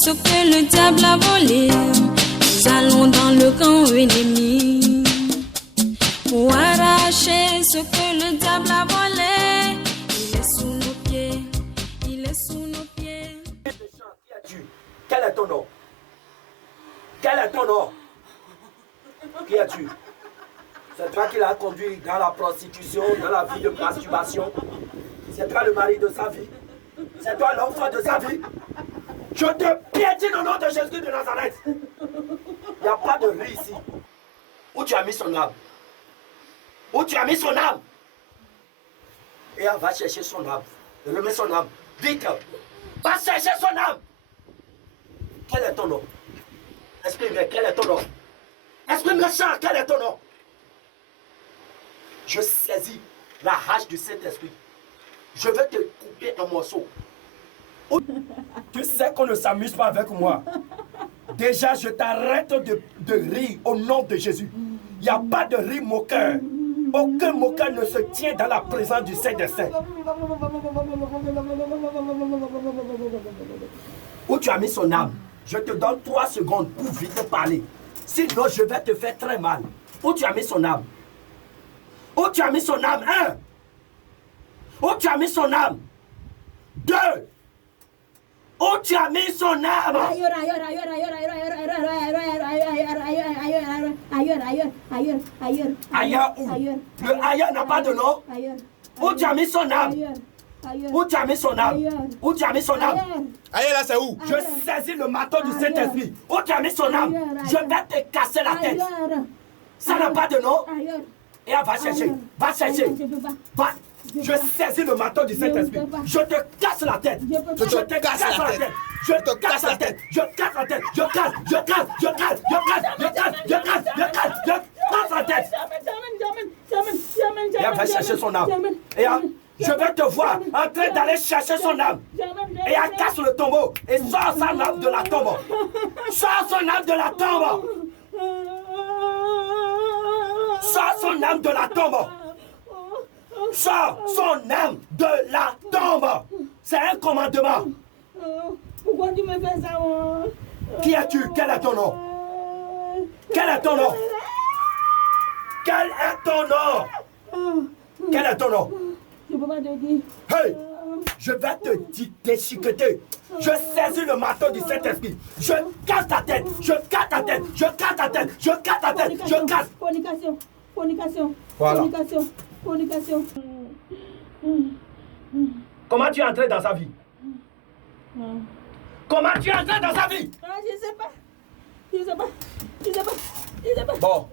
ce que le diable a volé. Nous allons dans le camp ennemi pour arracher ce que le diable a volé. Il est sous nos pieds, il est sous nos pieds. Quel est ton nom? Quel est ton nom? Qui es-tu? C'est toi qui l'as conduit dans la prostitution, dans la vie de masturbation. C'est toi le mari de sa vie. C'est toi l'enfant de sa vie. Je te piétine au nom de Jésus de Nazareth. Il n'y a pas de riz ici. Où tu as mis son âme? Où tu as mis son âme? Et elle va chercher son âme. Remets son âme. Vite. Va chercher son âme. Quel est ton nom? Exprime-moi, quel est ton nom? Exprime-moi, chant, quel est ton nom? Je saisis la hache du Saint-Esprit. Je vais te couper en morceaux. Tu sais qu'on ne s'amuse pas avec moi. Déjà, je t'arrête de rire au nom de Jésus. Il n'y a pas de rire moqueur. Aucun moqueur ne se tient dans la présence du Saint-Esprit. Où tu as mis son âme? Je te donne 3 secondes pour vite parler. Sinon, je vais te faire très mal. Où tu as mis son âme? Où tu as mis son âme? 1. Où tu as mis son âme? 2. Où tu as mis son âme? Ailleurs où? Le ailleurs n'a pas de nom? Où tu as mis son âme? Où tu as mis son âme? Où tu as mis son âme? Ailleurs là, c'est où? Je saisis le marteau du Saint-Esprit. Où tu as mis son âme? Je vais te casser la tête. Ça n'a pas de nom? Et elle va chercher. Va chercher. Va. Je saisis le marteau du Saint-Esprit. Je te casse la tête. Je te casse la tête. Je te casse la tête. Je casse la tête. Je casse. Je casse. Je casse. Je casse. Je casse. Je casse. Je casse. Je casse la tête. Et elle va chercher son âme. Et je vais te voir en train d'aller chercher son âme. Et elle casse le tombeau. Et sort son âme de la tombe. Sort son âme de la tombe. Sors son âme de la tombe. Sors son âme de la tombe. C'est un commandement. Pourquoi tu me fais ça? Qui es-tu? Quel est ton nom? Quel est ton nom? Quel est ton nom? Quel est ton nom? Je peux pas te dire. Hey! Je vais te déchiqueter. Je saisis le marteau du Saint-Esprit. Je casse ta tête. Je casse ta tête. Je casse ta tête. Je casse ta tête. Je casse. Fornication. Fornication. Voilà. Fornication. Fornication. Comment tu es entré dans sa vie? Comment tu es entré dans sa vie? Je sais pas. Je sais pas. Je sais pas. Je sais pas. Bon.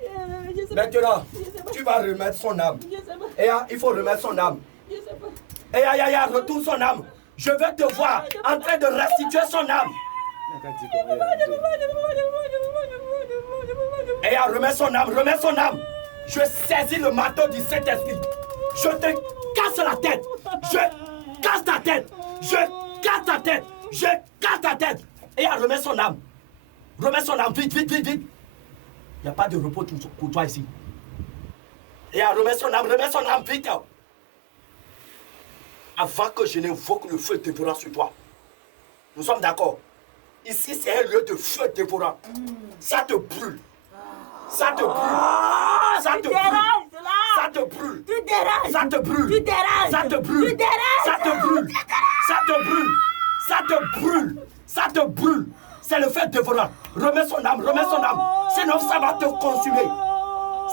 Je sais pas. Maintenant, Je sais pas. tu vas remettre son âme. Je sais pas. Et il faut remettre son âme. Je sais pas. Et retourne son âme. Je vais te voir en train de restituer son âme. Et remet son âme, remets son âme. Je saisis le marteau du Saint-Esprit. Je te casse la tête. Je casse ta tête. Je casse ta tête. Je casse ta tête. Et remet son âme. Remets son âme, vite, vite, vite, vite. Il n'y a pas de repos pour toi ici. Et remet son âme, vite. Avant que je n'invoque le feu dévorant sur toi. Nous sommes d'accord. Ici, c'est un lieu de feu dévorant. Ça te brûle. Ça te brûle. Ça te brûle. Ça te brûle. Tu déranges. Ça te brûle. Tu déranges. Ça te brûle. Tu déranges. Ça te brûle. Ça te brûle. Ça te brûle. Ça te brûle. C'est le feu dévorant. Remets son âme, remets son âme. Sinon, ça va te consumer.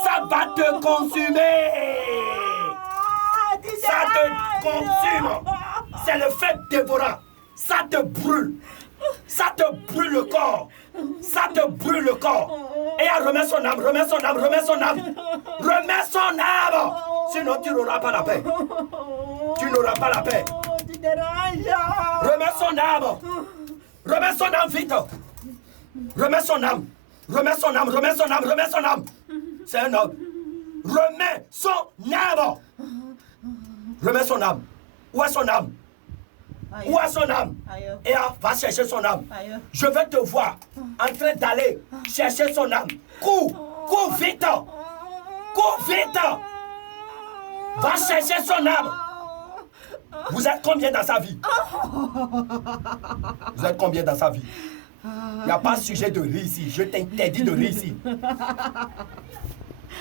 Ça va te consumer. Ça te consume. C'est le feu dévorant. Ça te brûle. Ça te brûle le corps. Ça te brûle le corps. Et remets son âme, remets son âme, remets son âme. Remets son âme. Sinon, tu n'auras pas la paix. Tu n'auras pas la paix. Tu déranges. Remets son âme. Remets son âme vite. Remets son âme. Remets son âme, remets son âme, remets son âme. C'est un homme. Remets son âme. Remets son âme. Où est son âme? Où est son âme? Et va chercher son âme. Je vais te voir en train d'aller chercher son âme. Cours, cours vite. Cours vite. Va chercher son âme. Vous êtes combien dans sa vie? Vous êtes combien dans sa vie? Il n'y a pas sujet de rire ici. Je t'interdis de rire ici.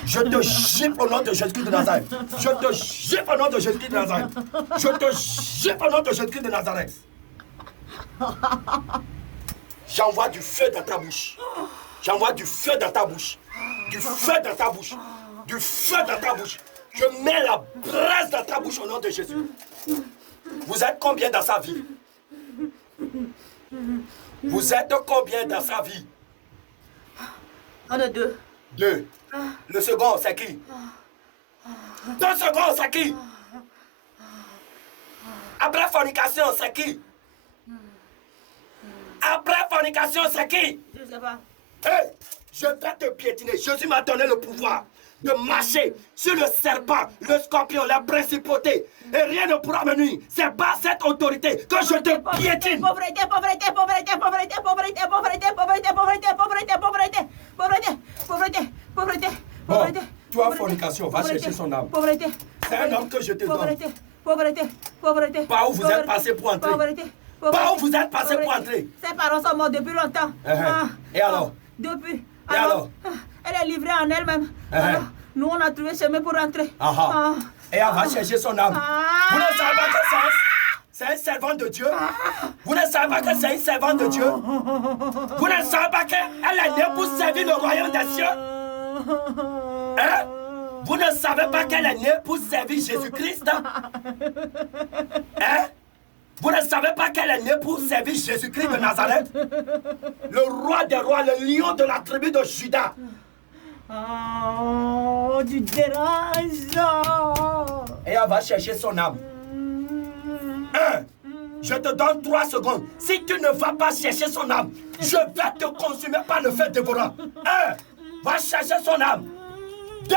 Je te gifle au nom de Jésus-Christ de Nazareth. Je te gifle au nom de Jésus-Christ de Nazareth. Je te gifle au nom de Jésus-Christ de Nazareth. J'envoie du feu dans ta bouche. J'envoie du feu dans ta bouche. Du feu dans ta bouche. Du feu dans ta bouche. Je mets la braise dans ta bouche au nom de Jésus. Vous êtes combien dans sa vie? Vous êtes combien dans sa vie? On est deux. Deux. Le second, c'est qui? Deux secondes, c'est qui? Après fornication, c'est qui? Après fornication, c'est qui? Je sais pas. Hey, je vais te piétiner. Jésus m'a donné le pouvoir de marcher sur le serpent, le scorpion, la principauté. Et rien ne pourra me nuire. C'est par cette autorité que je te piétine. Pauvreté, pauvreté, pauvreté, pauvreté, pauvreté, pauvreté, pauvreté, pauvreté, pauvreté, pauvreté, pauvreté, pauvreté, pauvreté, pauvreté. Toi, fornication, va chercher son âme. Pauvreté. C'est un homme que je te donne. Pauvreté, pauvreté, pauvreté. Par où vous êtes passé pour entrer? Pauvreté. Par où vous êtes passé pour entrer? Ses parents sont morts depuis longtemps. Et alors? Depuis. Et alors? Elle est livrée en elle-même. Alors, nous, on a trouvé chemin pour rentrer. Et elle va chercher son âme. Vous ne savez pas que c'est un servant de Dieu? Vous ne savez pas que c'est une servante de Dieu? Vous ne savez pas qu'elle est née pour servir le royaume des cieux? Hein? Vous ne savez pas qu'elle est née pour servir Jésus-Christ? Hein? Vous ne savez pas qu'elle est née pour servir Jésus-Christ de Nazareth? Le roi des rois, le lion de la tribu de Juda. Oh, tu déranges. Et elle va chercher son âme. Je te donne 3 secondes. Si tu ne vas pas chercher son âme, je vais te consumer par le feu dévorant. 1, va chercher son âme. 2,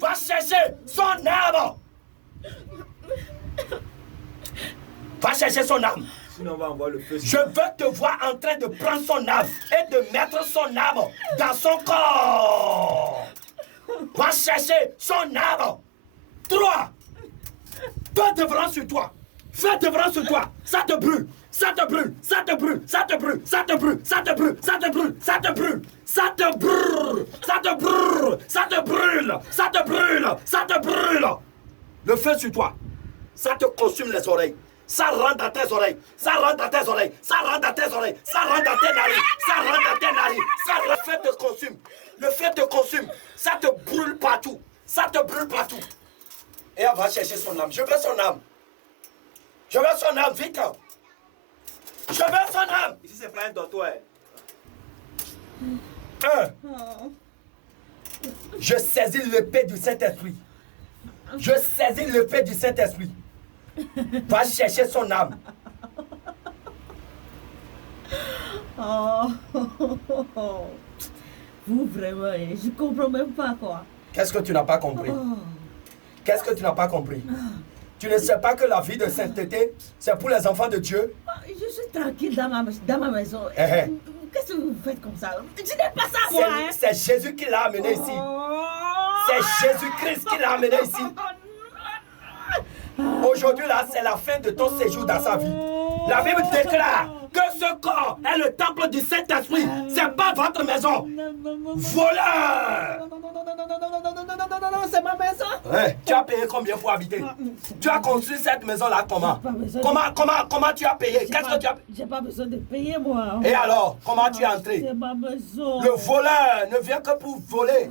va chercher son âme. Va chercher son âme. Sinon, on va envoyer le feu. Je veux te voir en train de prendre son âme et de mettre son âme dans son corps. Va chercher son âme. 3. Fais dévorant sur toi. Fais dévorant sur toi. Ça te brûle. Ça te brûle. Ça te brûle. Ça te brûle. Ça te brûle. Ça te brûle. Ça te brûle. Ça te brûle. Ça te brûle. Ça te brûle. Ça te brûle. Ça te brûle. Ça te brûle. Le feu sur toi. Ça te consume les oreilles. Ça rentre dans tes oreilles, ça rentre dans tes oreilles, ça rentre dans tes oreilles, ça rentre dans tes narines, ça rentre dans tes narines, le feu te consume, le feu te consume, ça te brûle partout, ça te brûle partout. Et elle va chercher son âme, je veux son âme. Je veux son âme, vite. Je veux son âme. Ici, c'est pas un dortoir. Je saisis l'épée du Saint-Esprit. Je saisis l'épée du Saint-Esprit. Va chercher son âme. Vous, vraiment, je comprends même pas quoi. Qu'est-ce que tu n'as pas compris? Qu'est-ce que tu n'as pas compris? Tu ne sais pas que la vie de sainteté, c'est pour les enfants de Dieu? Je suis tranquille dans ma maison. Qu'est-ce que vous faites comme ça? Je n'ai pas ça, moi. C'est Jésus qui l'a amené ici. C'est Jésus-Christ qui l'a amené ici. Aujourd'hui, là, c'est la fin de ton séjour dans sa vie. La Bible déclare que ce corps est le temple du Saint-Esprit. C'est pas votre maison. Voleur! Non, c'est ma maison. Ouais, tu as payé combien pour habiter? Tu as construit cette maison-là comment? Comment tu as payé? Qu'est-ce que tu as... J'ai pas besoin de payer, moi. Et alors, comment tu es entré? C'est ma maison. Le voleur ne vient que pour voler,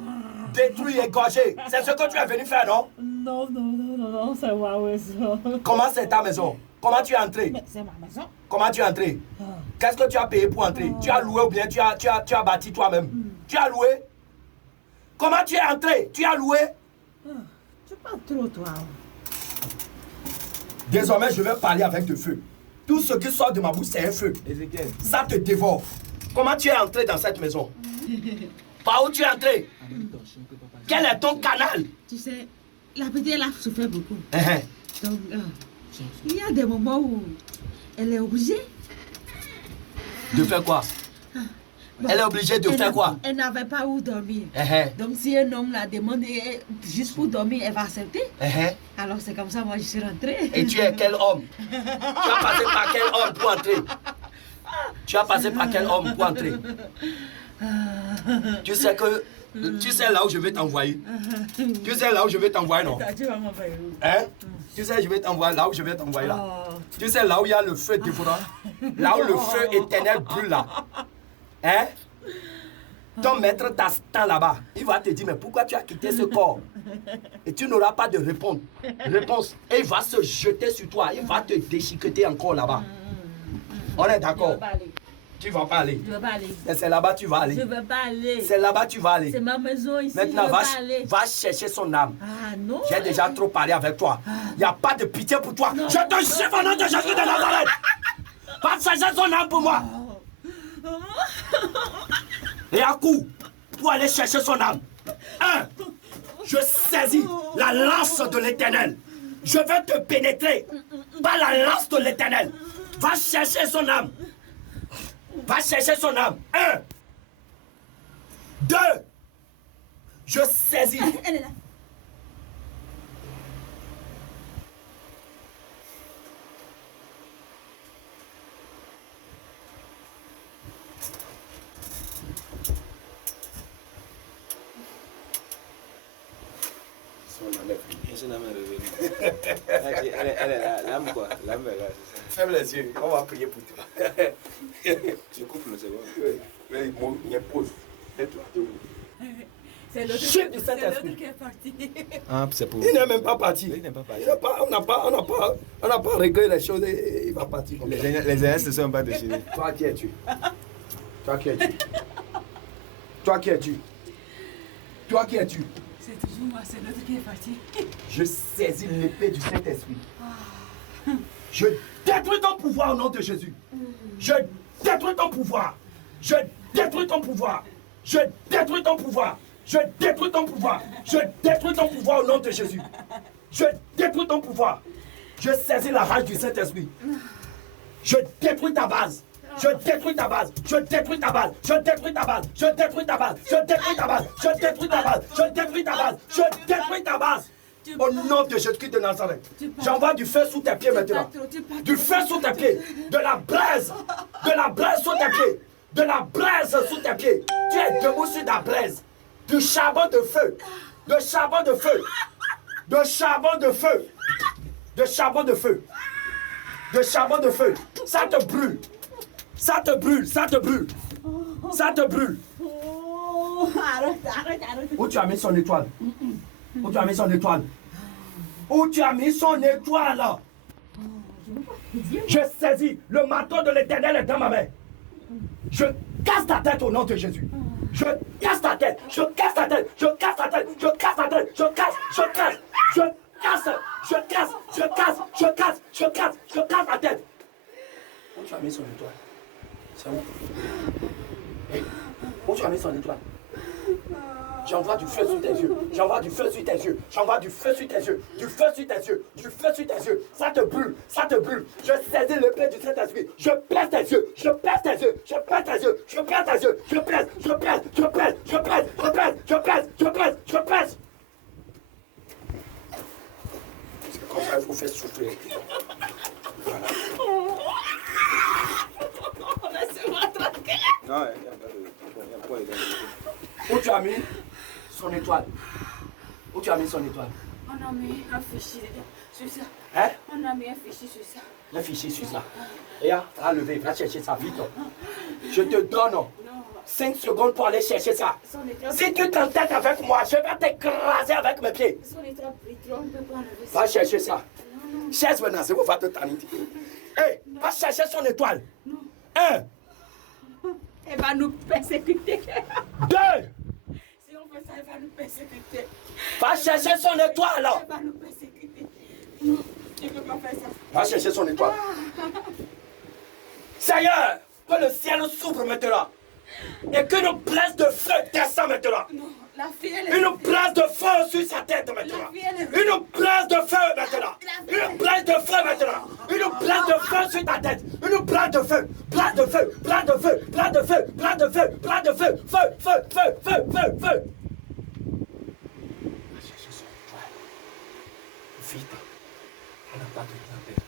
détruire, égorger. C'est ce que tu es venu faire, non? Non, c'est ma maison. Comment c'est ta maison? Comment tu es entré? Mais c'est ma maison. Comment tu es entré? Qu'est-ce que tu as payé pour entrer? Tu as loué ou bien tu as bâti toi-même? Tu as loué? Comment tu es entré? Tu as loué? Tu parles trop, toi. Désormais, je vais parler avec le feu. Tout ce qui sort de ma bouche, c'est un feu. Ézéchiel. Ça te dévore. Comment tu es entré dans cette maison? Par où tu es entré? Quel est ton canal? Tu sais, la petite, elle a souffert beaucoup. Uh-huh. Donc, il y a des moments où elle est obligée. De faire quoi? Bon, elle est obligée de faire quoi? Elle n'avait pas où dormir. Uh-huh. Donc, si un homme la demande juste pour dormir, elle va accepter. Uh-huh. Alors, c'est comme ça, moi, je suis rentrée. Et tu es quel homme? Tu as passé par quel homme pour entrer? Tu as passé par quel homme pour entrer? Tu sais là où je vais t'envoyer. Tu sais là où je vais t'envoyer, non? Tu vas m'envoyer où? Hein? Tu sais, je vais t'envoyer là où je vais t'envoyer là. Tu sais là où il y a le feu dévorant. Là où le feu éternel brûle là. Hein? Ton maître t'attend là-bas. Il va te dire, mais pourquoi tu as quitté ce corps? Et tu n'auras pas de réponse. Et il va se jeter sur toi. Il va te déchiqueter encore là-bas. On est d'accord? Tu ne vas pas aller. Je veux pas aller. Mais c'est là-bas tu vas aller. Je veux pas aller. C'est là-bas tu vas aller. C'est ma maison ici. Maintenant, je veux pas aller. va chercher son âme. Ah non. J'ai déjà trop parlé avec toi. Il n'y a pas de pitié pour toi. Je te chef au nom de Jésus de Nazareth. Va chercher son âme pour moi. Et à coup, pour aller chercher son âme. Je saisis la lance de l'Éternel. Je vais te pénétrer par la lance de l'Éternel. Va chercher son âme. Va chercher son âme. 1, 2, je saisis. Elle est là. Elle est là, l'âme quoi. L'âme est là, c'est ça. Ferme les yeux, on va prier pour toi. Je coupe le second. Mais il pose. C'est l'autre Chef du Saint-Esprit. qui est parti. Ah, c'est pour. Il n'est même pas parti. Il n'est pas parti. On n'a pas réglé les choses et il va partir. Comme ça. Les ailes se sont pas déchirés. Toi qui es-tu? Toi qui es-tu? Toi qui es-tu? Toi qui es-tu? C'est toujours moi, c'est l'autre qui est parti. Je saisis l'épée du Saint-Esprit. Je détruis ton pouvoir au nom de Jésus. Je détruis ton pouvoir. Je détruis ton pouvoir. Je détruis ton pouvoir. Je détruis ton pouvoir. Je détruis ton pouvoir au nom de Jésus. Je détruis ton pouvoir. Je saisis la rage du Saint-Esprit. Je détruis ta base. Je détruis ta base. Je détruis ta base. Je détruis ta base. Je détruis ta base. Je détruis ta base. Je détruis ta base. Je détruis ta base. Je détruis ta base. Au nom de Jésus-Christ de Nazareth. J'envoie du feu sous tes pieds maintenant. Du feu sous tes pieds. De la braise. De la braise sous tes pieds. De la braise sous tes pieds. Tu es debout sur la braise. Du charbon de feu. De charbon de feu. De charbon de feu. De charbon de feu. De charbon de feu. Ça te brûle. Ça te brûle, ça te brûle. Ça te brûle. Oh, arrête. Où tu as mis son étoile? Où tu as mis son étoile? Où tu as mis son étoile? Je saisis le marteau de l'Éternel est dans ma main. Je casse ta tête au nom de Jésus. Je casse ta tête. Je casse ta tête. Je casse ta tête. Je casse ta tête. Je casse. Je casse. Je casse. Je casse. Je casse. Je casse. Je casse. Je casse ta tête. Où tu as mis son étoile? C'est où? Hey, où tu as mis son étoile? J'envoie du feu sur tes yeux. J'envoie du feu sur tes yeux. J'envoie du feu sur tes yeux. Du feu sur tes yeux. Du feu sur tes yeux. Ça te brûle. Ça te brûle. Je saisis l'épée du Saint-Esprit. Je perce tes yeux. Je perce tes yeux. Je perce tes yeux. Je perce tes yeux. Je perce. Je perce. Je perce. Je perce. Je perce. Je perce. Je perce. Je perce. C'est comme ça qu'il faut faire souffrir. Voilà. Non, il n'y a pas de. Où tu as mis son étoile? Où tu as mis son étoile? On a mis un fichier sur ça. Hein? On a mis un fichier sur ça. Le fichier sur ça. Et là, va lever, va chercher ça vite. Je te donne 5 secondes pour aller chercher ça. Si tu t'entêtes avec moi, je vais t'écraser avec mes pieds. Va chercher ça. Cherche maintenant, c'est où va te tanner. Hé, va chercher son étoile. 1. Elle va nous persécuter. 2. Si on fait ça, elle va nous persécuter. Va chercher son étoile. Elle va nous persécuter. Non, je ne peux pas faire ça. Va chercher son étoile. Seigneur, que le ciel s'ouvre maintenant. Et que une place de feu descend maintenant. Non, la fille, elle est... Une place de feu sur sa tête maintenant. Une place de feu maintenant. Une place de feu maintenant. Une place de feu sur ta tête. Une place de feu. Place de feu. Place de feu. Place de feu. Place de feu. Place de feu. Feu. Feu. Feu. Feu. Feu. Feu. Va chercher son étoile. Vite. On n'a pas de temps.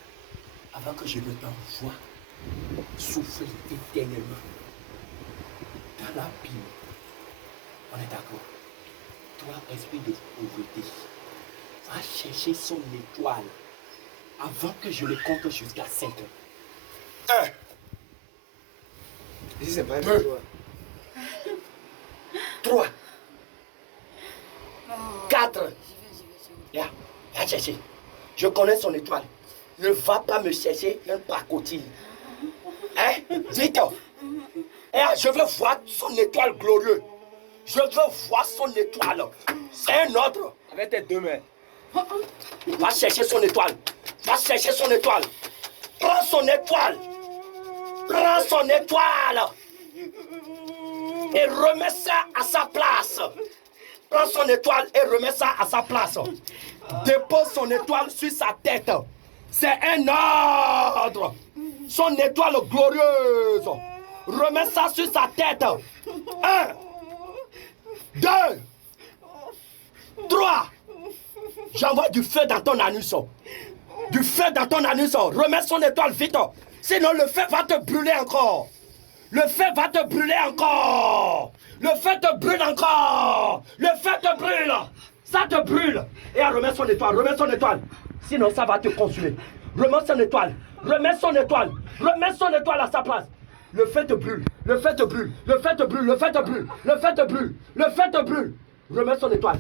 Avant que je ne t'envoie souffler éternellement dans la Bible. On est d'accord. Toi, esprit de pauvreté, va chercher son étoile avant que je le compte jusqu'à 5. 1. Ici, c'est pas un 2. choix. 3. 4. Là, va chercher. Je connais son étoile. Ne va pas me chercher un pacotille. Hein? Vite. Je veux voir son étoile glorieuse. Je veux voir son étoile. C'est un ordre. Avec tes 2 mains. Va chercher son étoile. Va chercher son étoile. Prends son étoile. Prends son étoile. Et remets ça à sa place. Prends son étoile et remets ça à sa place. Dépose son étoile sur sa tête. C'est un ordre. Son étoile glorieuse. Remets ça sur sa tête. 1, 2, 3. J'envoie du feu dans ton anus. Du feu dans ton anus. Remets son étoile vite. Sinon le feu va te brûler encore. Le feu va te brûler encore. Le feu te brûle encore. Le feu te brûle. Ça te brûle. Et remets son étoile. Remets son étoile. Sinon ça va te consumer. Remets son étoile. Remets son étoile. Remets son étoile à sa place. Le feu te brûle. Le feu te brûle. Le feu te brûle. Le feu te brûle. Le feu te brûle. Le feu te brûle. Remets son étoile.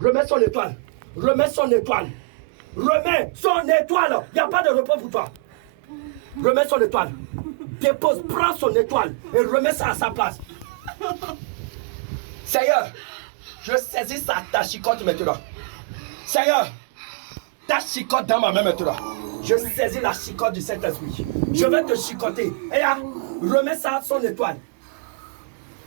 Remets son étoile. Remets son étoile. Remets son étoile. Il n'y a pas de repos pour toi. Remets son étoile. Dépose, prends son étoile et remets ça à sa place. Seigneur, je saisis ta chicotte maintenant. Seigneur, ta chicotte dans ma main maintenant. Je saisis la chicotte du Saint-Esprit. Je vais te chicoter. Et là, remets ça à son étoile.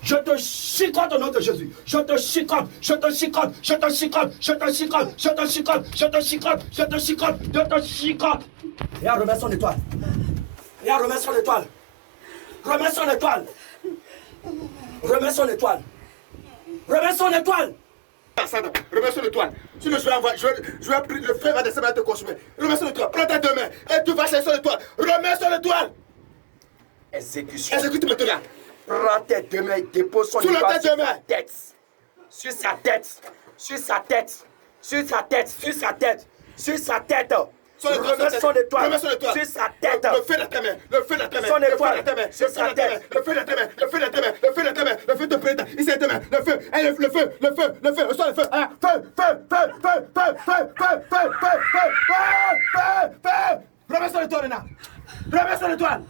Je te chicote au nom de Jésus. Je te chicote, je te chicote, je te chicote, je te chicote, je te chicote, je te chicote, je te chicote, je te chicote. Et là, remets son étoile. Et là, remets son étoile. Remets son étoile. Remets son étoile. Remets son étoile. Remets son étoile. Sinon, le feu va descendre et te consumer. Remets son étoile. Prends tes 2 mains et tu vas chercher son étoile. Remets son étoile. Exécution. Exécute maintenant. Prends tes 2 mains et dépose son étoile sur sa tête. Sur sa tête. Sur sa tête. Sur sa tête. Sur sa tête. Sur sa tête. Remets son étoile sur sa tête. Le feu de ta main. Le feu de ta main. Son étoile Le feu de ta main. sur sa tête. Le feu de ta main. Le feu de ta main. Le feu de ta main. Le feu de ta main. Ici est ta main. Le feu. Le feu. Le feu. Le feu. Le feu. Le feu. Feu. Remets son étoile maintenant. Remets son étoile.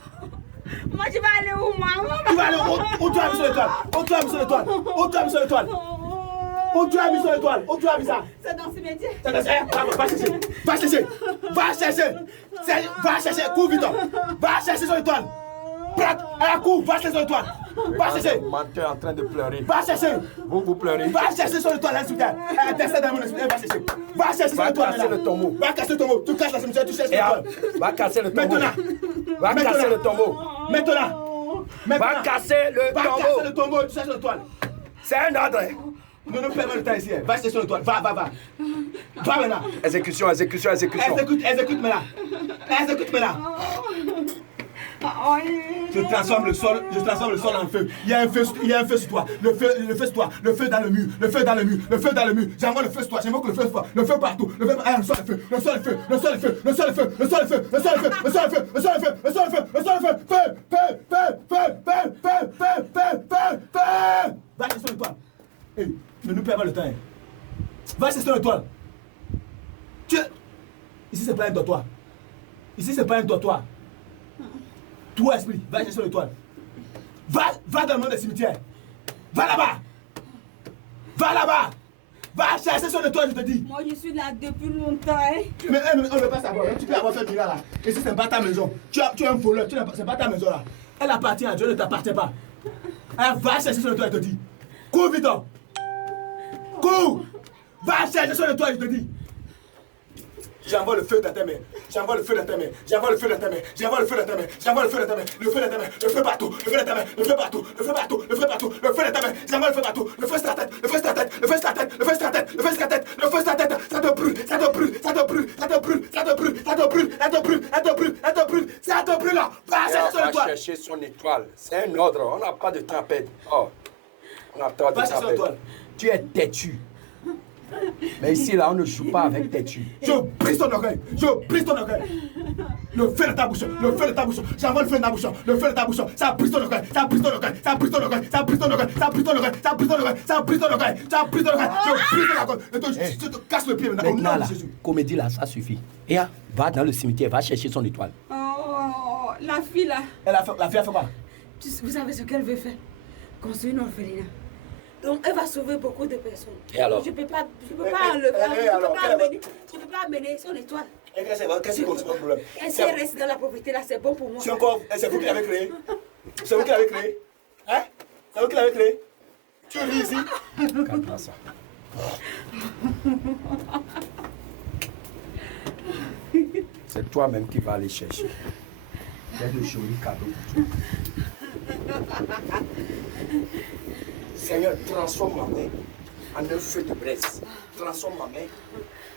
Moi, tu vas aller où, moi? Tu vas aller où? Où tu as mis son étoile? Où tu as mis son étoile? Où tu as mis son étoile? Où tu as mis son étoile? Où tu as mis ça? C'est dans ce métier. C'est dans ce... Va chercher. Va chercher. Va chercher. Va chercher. Cours vite. Va chercher son étoile. Cours. Va chercher son étoile. Va chercher. Menteur en train de pleurer. Va chercher. Vous pleurez. Va chercher son étoile là, s'il vous plaît. Descends dans mon esprit. Va chercher. Va chercher son étoile. Va casser le tombeau. Va casser le tombeau. Tu casses la cimetière, tu cherches l'étoile. Va casser le tombeau. Maintenant. Va casser le tombeau. Maintenant. Va casser le Va casser le tombeau. tombeau, tu cherches l'étoile. C'est un ordre. Ne nous perds pas le temps ici. Va chercher son étoile. Va. Va maintenant. Exécution. Exécute maintenant. Exécute maintenant. Je transforme le sol en feu. Il y a un feu sur toi. Le feu sur toi. Le feu dans le mur. Le feu dans le mur. J'envoie le feu sur toi. J'envoie que le feu sur toi. Le feu partout. Le sol, Va chercher son étoile. Hey, ne nous perds pas le temps. Va chercher son étoile. Ici, c'est pas un dortoir. Ici, c'est pas un dortoir. Toi, esprit, va chercher son étoile. Va dans le monde des cimetières. Va là-bas. Va chercher son étoile, je te dis. Moi, je suis là depuis longtemps. Mais on ne peut pas savoir. Tu peux avoir fait là. Ici, ce n'est pas ta maison. Tu es un voleur. Ce n'est pas ta maison là. Elle appartient à Dieu, elle ne t'appartient pas. Elle va chercher son étoile, je te dis. Cours vite. Cours. Va chercher son étoile, je te dis. J'envoie le feu dans ta main. J'envoie le feu dans ta main. J'envoie le feu dans ta main. J'envoie le feu dans ta main. J'envoie le feu dans ta main. Le feu dans ta main. Le feu partout. Le feu dans ta main. Le feu partout. Le feu partout. Le feu partout. Le feu dans ta main. J'envoie le feu partout. Le feu sur ta tête. Le feu sur ta tête. Le feu sur ta tête. Le feu sur ta tête. Le feu sur ta tête. Le feu sur ta tête. Ça te brûle. Ça te brûle. Ça te brûle. Ça te brûle. Ça ça te brûle, ça te brûle, ça te brûle, ça te brûle, ça te brûle, ça te brûle là. Va chercher son étoile. chercher son étoile. C'est un ordre, on n'a pas de temps à perdre. Oh. On n'a pas de temps à perdre. Tu es têtu. Mais ici, là, on ne joue pas avec têtu. Je brise ton orgueil, je brise ton orgueil. Le feu de ta bouche, le feu de ta bouche, j'envoie le feu de ta bouche, le feu de ta bouche, ça brise ton orgueil, ça brise ton orgueil, ça brise ton orgueil, ça brise ton orgueil, ça brise ton orgueil, ça brise ton orgueil, ça brise ton orgueil, ça brise ton orgueil, je brise ton orgueil, je te casse le pied maintenant, au nom de Jésus. Comédie là, ça suffit. Et va dans le cimetière, va chercher son étoile. Oh, la fille là. La fille a fait quoi? Vous savez ce qu'elle veut faire? Construire une orphelinat. Donc elle va sauver beaucoup de personnes. Et alors? Je peux pas enlever, je peux pas amener son étoile. Et qu'est-ce qui pose problème? Et si elle reste dans la propriété là, c'est bon pour moi. C'est encore, c'est vous qui l'avez créé? C'est vous qui l'avez créé? Hein? C'est vous qui l'avez créé? Tu ris ici? Calme ça. C'est toi-même qui vas aller chercher. J'ai de jolis cadeaux pour toi. Seigneur, transforme ma main en un feu de braise. Transforme ma main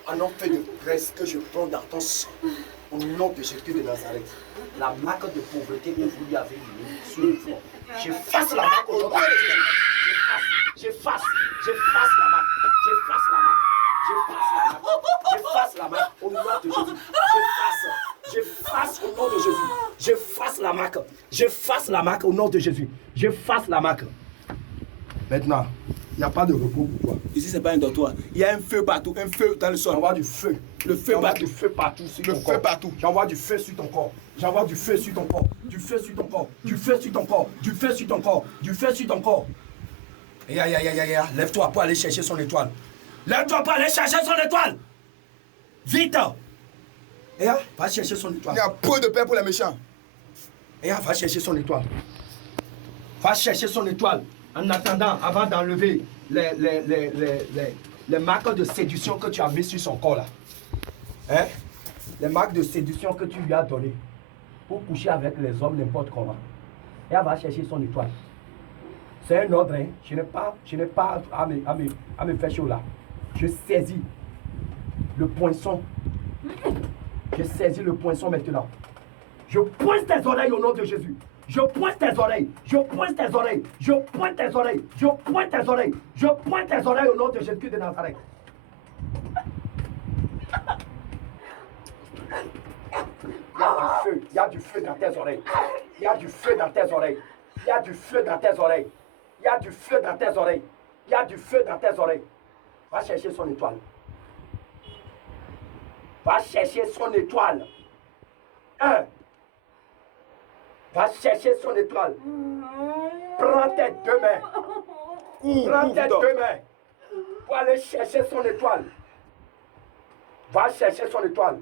en un feu de braise que je prends dans ton sang. Au nom de Jésus de Nazareth. La marque de pauvreté que vous lui avez mis sur le front. J'efface la marque au nom de Jésus. J'efface la marque. J'efface la marque. J'efface la marque au nom de Jésus. J'efface au nom de Jésus. J'efface la marque. J'efface la marque au nom de Jésus. J'efface la marque. Maintenant, il n'y a pas de repos pour toi. Ici, c'est pas un dortoir. Il y a un feu partout, un feu dans le sol. J'envoie du feu. Le feu J'envoie partout. du feu partout sur ton corps. Le feu partout. J'envoie du feu sur ton corps. J'envoie du feu sur ton corps. Du feu sur ton corps. Du feu sur ton corps. Du feu sur ton corps. Du feu sur ton corps. Lève-toi pour aller chercher son étoile. Lève-toi pour aller chercher son étoile. Vite. Va chercher son étoile. Il y a peu de paix pour les méchants. Va chercher son étoile. Va chercher son étoile. En attendant, avant d'enlever les marques de séduction que tu as mis sur son corps là. Les marques de séduction que tu lui as données pour coucher avec les hommes n'importe comment. Et elle va chercher son étoile. C'est un ordre, hein. Je n'ai pas à me faire chaud là. Je saisis le poinçon. Je saisis le poinçon maintenant. Je pointe tes oreilles au nom de Jésus. Je pointe tes oreilles. Je pointe tes oreilles. Je pointe tes oreilles. Je pointe tes oreilles. Je pointe tes oreilles au nom de Jésus de Nazareth. Il y a du feu dans tes oreilles. Il y a du feu dans tes oreilles. Il y a du feu dans tes oreilles. Il y a du feu dans tes oreilles. Il y a du feu dans tes oreilles. Va chercher son étoile. Va chercher son étoile. Va chercher son étoile. Prends tes deux mains. Prends tes deux mains. Pour aller chercher son étoile. Va chercher son étoile.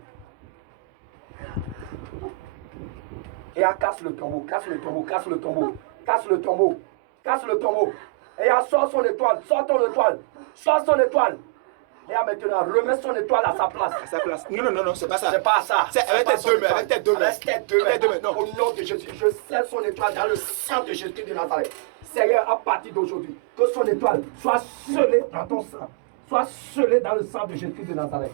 Et elle casse le tombeau, casse le tombeau, casse le tombeau, casse le tombeau, casse le tombeau. Et elle sort son étoile, sort ton étoile, sort son étoile. Et elle maintenant remet son étoile à sa place. À sa place. Non, c'est pas ça. C'est pas ça. C'est avec tes deux mains, avec tes deux mains. Avec tes deux mains. Avec tes deux mains, non. Au nom de Jésus, je scelle son étoile dans le sang de Jésus de Nazareth. Seigneur, à partir d'aujourd'hui, que son étoile soit scellée dans ton sang, soit scellée dans le sang de Jésus de Nazareth.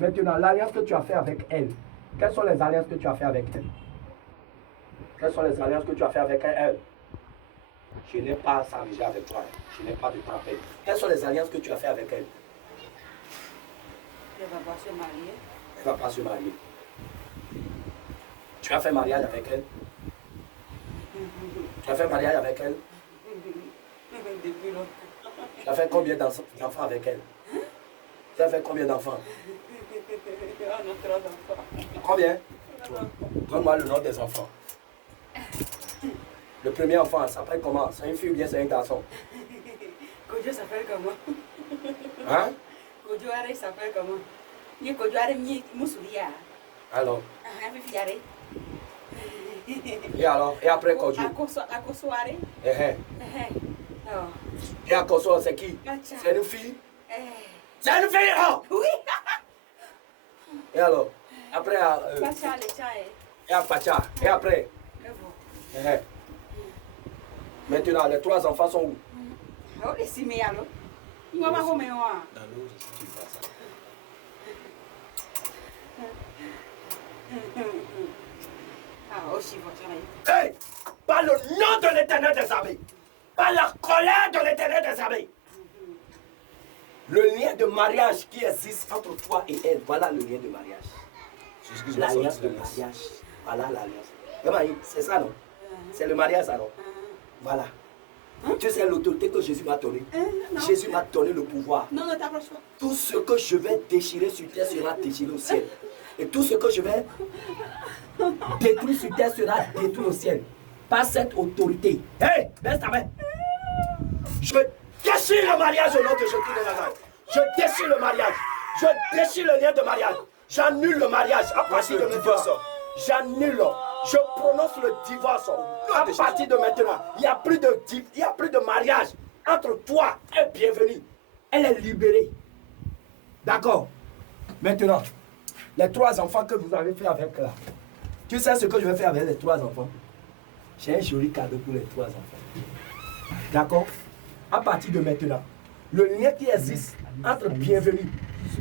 Maintenant, l'alliance que tu as fait avec elle, quelles sont les alliances que tu as fait avec elle? Quelles sont les alliances que tu as fait avec elle? Je n'ai pas à s'amuser avec toi. Je n'ai pas de temps à perdre. Quelles sont les alliances que tu as fait avec elle? Elle va pas se marier. Elle ne va pas se marier. Tu as fait mariage avec elle? Tu as fait mariage avec elle? Depuis longtemps. Tu as fait combien d'enfants avec elle? Tu as fait combien d'enfants? On a 3 enfants. Combien? Donne-moi le nom des enfants. Le premier enfant s'appelle comment? C'est une fille ou bien c'est un garçon? Kojo s'appelle comment? Hein? Kojo Are s'appelle comment? Ni Kojo Are mi Mousoulia. Alors? Fifi Are. Et alors? Et après Kojo? Akoso Are. Et Akoso, c'est qui? C'est une fille? C'est une fille! Oh! Oui! Et alors? Après, Pacha, les chats. et à Pacha. Et après? Maintenant, les 3 enfants sont où? Oh, les Siméalo. Il va pas comer. Dans l'eau, je sais pas ça. Ah, aussi, votre mari. Hey, par le nom de l'Éternel des armées, par la colère de l'Éternel des armées, le lien de mariage qui existe entre toi et elle, voilà le lien de mariage. L'alliance de mariage, voilà l'alliance. C'est ça, non? C'est le mariage, ça, non? Voilà. Tu sais l'autorité que Jésus m'a donnée. Jésus m'a donné le pouvoir. Non, ne t'approche pas. Tout ce que je vais déchirer sur terre sera déchiré au ciel. Et tout ce que je vais détruire sur terre sera détruit au ciel. Par cette autorité. Hey, baisse ta main. Je déchire le mariage au nom de Jésus de Nazareth. Je déchire le mariage. Je déchire le lien de mariage. J'annule le mariage à partir de maintenant. J'annule. Je prononce le divorce. À partir de maintenant, il n'y a plus de mariage entre toi et Bienvenue. Elle est libérée. D'accord. Maintenant, les 3 enfants que vous avez fait avec là. Tu sais ce que je vais faire avec les 3 enfants? J'ai un joli cadeau pour les 3 enfants. D'accord? À partir de maintenant, le lien qui existe entre Bienvenue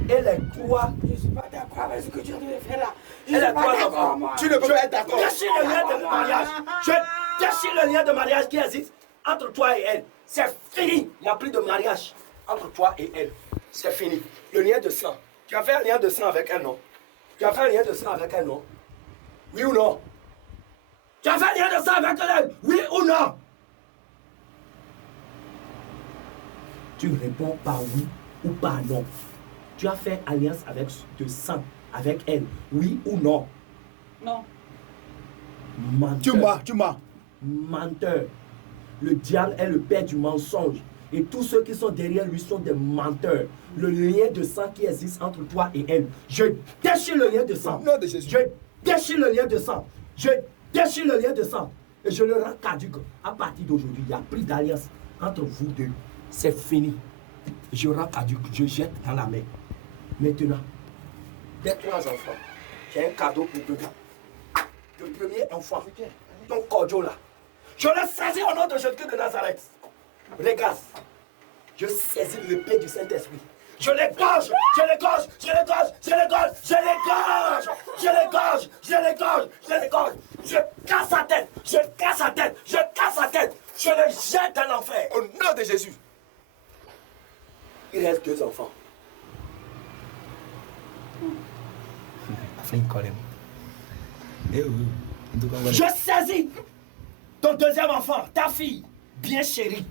et les 3. Je ne suis pas d'accord avec ce que tu devais faire là. Et les 3 enfants. Tu ne peux pas être d'accord. Je déchire le lien de mariage. Je déchire le lien de mariage qui existe entre toi et elle. C'est fini. Il n'y a plus de mariage entre toi et elle. C'est fini. Le lien de sang. Tu as fait un lien de sang avec elle, non? Tu as fait un lien de sang avec elle, non? Oui ou non? Tu as fait un lien de sang avec elle, oui ou non? Tu réponds par oui ou par non. Tu as fait alliance avec de sang avec elle, oui ou non? Non. Menteur. Tu m'as. Menteur. Le diable est le père du mensonge. Et tous ceux qui sont derrière lui sont des menteurs. Le lien de sang qui existe entre toi et elle. Je déchire le lien de sang. Au nom de Jésus. Je déchire le lien de sang. Je déchire le lien de sang. Et je le rends caduque. À partir d'aujourd'hui, il n'y a plus d'alliance entre vous deux. C'est fini. Je rends caduque. Je jette dans la mer. Maintenant, les 3 enfants, j'ai un cadeau pour deux. Le premier enfant, ton cordio là. Je le saisis au nom de Jésus de Nazareth. Regarde, je saisis l'épée du Saint-Esprit. Je l'égorge, je l'égorge, je l'égorge, je l'égorge, je l'égorge, je l'égorge, je l'égorge, je l'égorge. Je casse sa tête, je casse sa tête, je casse sa tête. Je le jette dans l'enfer. Au nom de Jésus. Il reste 2 enfants. Je saisis ton deuxième enfant, ta fille, bien chérie.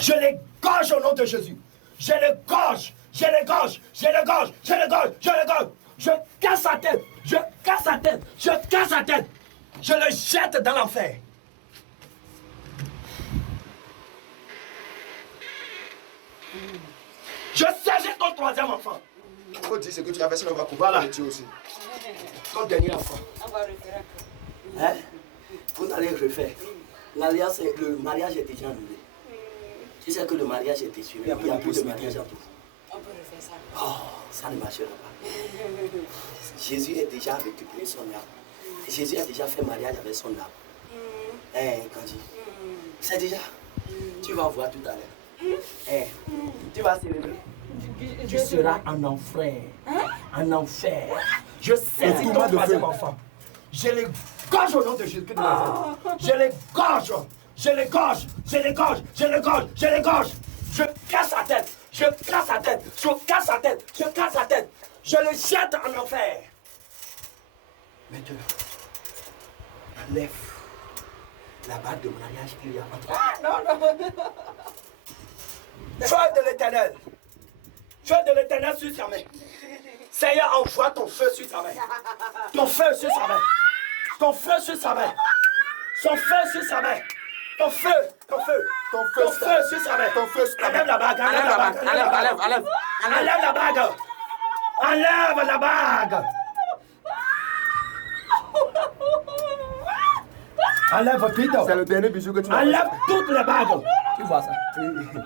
Je l'égorge au nom de Jésus. Je l'égorge, je l'égorge, je l'égorge, je l'égorge, je l'égorge. Je casse sa tête, je casse sa tête, je casse sa tête. Je le jette dans l'enfer. Je saisis ton troisième enfant. Il faut dire ce que tu as fait, sinon on va couper Voilà. le Dieu aussi. Ton dernier enfant. On va refaire un peu. Hein? Vous allez refaire. L'alliance, le mariage est déjà annulé. Tu sais que le mariage est déçu. Il n'y a plus de mariage entre vous. On peut refaire ça. Oh, ça ne marchera pas. Jésus a déjà récupéré son âme. Jésus a déjà fait mariage avec son âme. Hein, Kandi? C'est déjà. Tu vas voir tout à l'heure. Hein? Tu vas célébrer. Tu seras en enfer. En enfer. Je saisis ton troisième enfant. Je les gorge au nom de Jésus de Nazareth. Je les gorge. Je les gorge. Je les gorge. Je les gorge. Je les gorge. Je casse sa tête. Je casse sa tête. Je casse sa tête. Je casse sa tête. Je le jette en enfer. Maintenant, enlève la bague de mariage qu'il y a entre nous. Feu de l'Éternel. Feu de l'Éternel sur sa main. Seigneur, envoie ton feu sur sa main. Ton feu sur sa main. Ton feu sur sa main. Son feu sur sa main. Ton feu, ton feu. Ton feu sur sa main. Ton feu sur ta main. Enlève la bague. Enlève la bague. Enlève la bague. Enlève la bague. Enlève la bague. Enlève vite. C'est le dernier bisou que tu as. Enlève toutes les bagues. Tu vois ça? Fais bisou.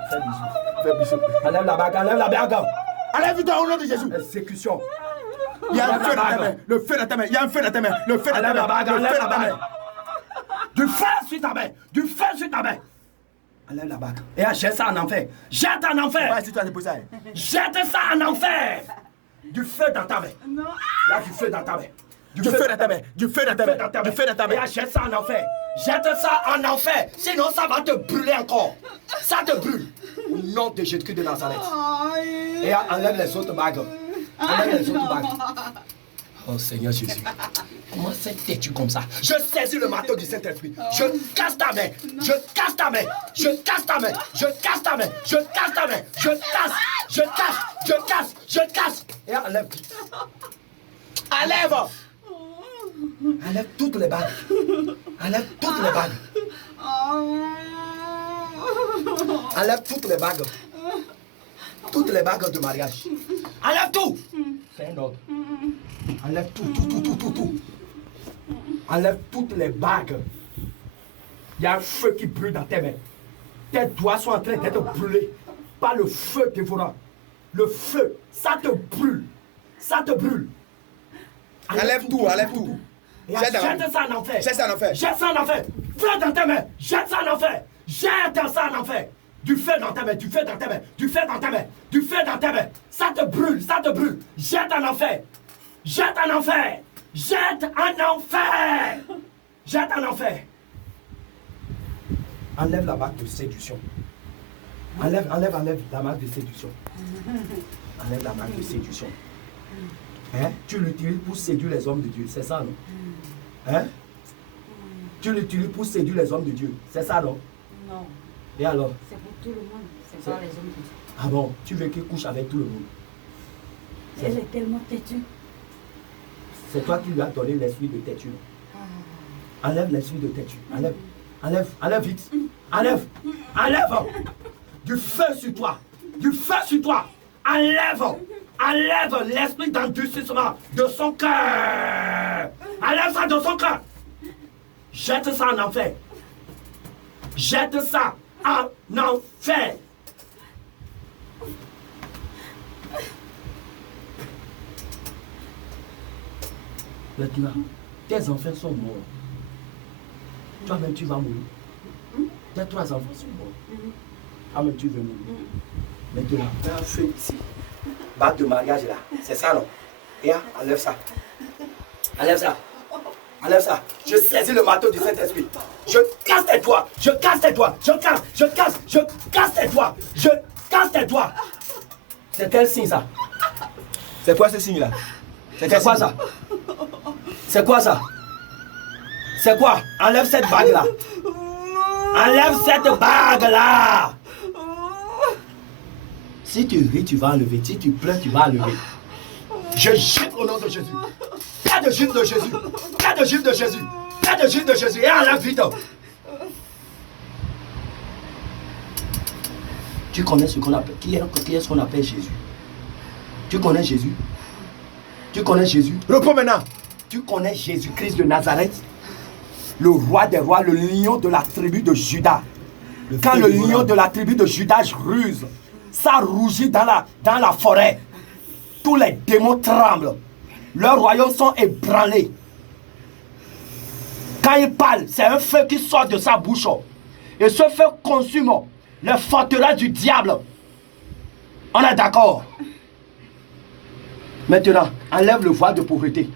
Fais bisou. Enlève la bague. Enlève la bague. Allez vite au nom de Jésus. Exécution. Il y a un Enlève feu la dans ta bague. main. Le feu dans ta main. Il y a un feu dans ta main. Le feu dans ta Enlève la main. bague. Le Enlève feu la dans ta bague. main. Du feu sur ta main. Du feu sur ta main. Enlève la bague. Et jette ça en enfer. Jette en enfer. Ouais, si tu as déposé ça. Jette ça en enfer. Du feu dans ta main. Non. Il y a du feu dans ta main. Du feu dans ta main. Du feu dans ta main. Du feu dans ta main. Et jette ça en enfer. Jette ça en enfer. Sinon, ça va te brûler encore. Ça te brûle. Au nom de Jésus-Christ de Nazareth. Et enlève les autres bagues. Enlève les autres bagues. Oh Seigneur Jésus. Comment t'es-tu comme ça? Je saisis le marteau du Saint-Esprit. Je casse ta main. Je casse ta main. Je casse ta main. Je casse ta main. Je casse ta main. Je casse. Je casse. Je casse. Je casse. Et enlève. Enlève. Enlève toutes les bagues. Enlève toutes les bagues. Enlève toutes les bagues. Toutes les bagues de mariage. Enlève tout. C'est un ordre. Enlève tout. Enlève toutes les bagues. Il y a un feu qui brûle dans tes mains. Tes doigts sont en train d'être brûlés par le feu dévorant. Le feu, ça te brûle. Ça te brûle. Enlève tout. Jette ça en enfer. Jette ça en enfer. Jette ça en enfer. Fais dans tes mains. Jette ça en enfer. Jette ça en enfer. Du feu dans ta main. Du feu dans ta main. Du feu dans ta main. Du feu dans ta main. Ça te brûle. Ça te brûle. Jette en enfer. Jette en enfer. Jette en enfer. Jette en enfer. Enlève la bague de séduction. Enlève la bague de séduction. Enlève la bague de séduction. Hein? Tu l'utilises pour séduire les hommes de Dieu, c'est ça, non? Hein? Tu l'utilises pour séduire les hommes de Dieu, c'est ça, non? Non. Et alors? C'est pour tout le monde, c'est pas les hommes de Dieu. Ah bon? Tu veux qu'il couche avec tout le monde? Elle est tellement têtue. C'est toi qui lui as donné l'esprit de têtu. Enlève l'esprit de têtu. Enlève vite. Enlève. Du feu sur toi. Du feu sur toi. Enlève l'esprit d'endurcissement de son cœur. Enlève ça de son cœur. Jette ça en enfer. Jette ça en enfer. Maintenant, tes enfants sont morts. Toi-même, tu vas mourir. Tes 3 enfants sont morts. Toi-même, tu veux mourir. Maintenant, fais un feu ici. Bague de mariage là. C'est ça, non? Et enlève ça. Enlève ça. Enlève ça. Je saisis le marteau du Saint-Esprit. Je casse tes doigts. Je casse tes doigts. Je casse tes doigts. Je casse tes doigts. C'est quel signe ça? C'est quoi ce signe là? C'est quoi ça? C'est quoi ça? C'est quoi? Enlève cette bague là. Enlève cette bague là. Si tu ris, tu vas enlever. Si tu pleures, tu vas enlever. Je jette au nom de Jésus. Pas de gifle de Jésus. Pas de gifle de Jésus. Pas de gifle de Jésus. Et enlève vite. Tu connais ce qu'on appelle. Qui est ce qu'on appelle Jésus? Tu connais Jésus? Tu connais Jésus? Reprends maintenant. Tu connais Jésus-Christ de Nazareth? Le roi des rois, le lion de la tribu de Juda. Quand le lion de la tribu de Juda ruse, ça rougit dans la forêt. Tous les démons tremblent. Leurs royaumes sont ébranlés. Quand il parle, c'est un feu qui sort de sa bouche. Et ce feu consume les forteresses du diable. On est d'accord? Maintenant, enlève le voile de pauvreté.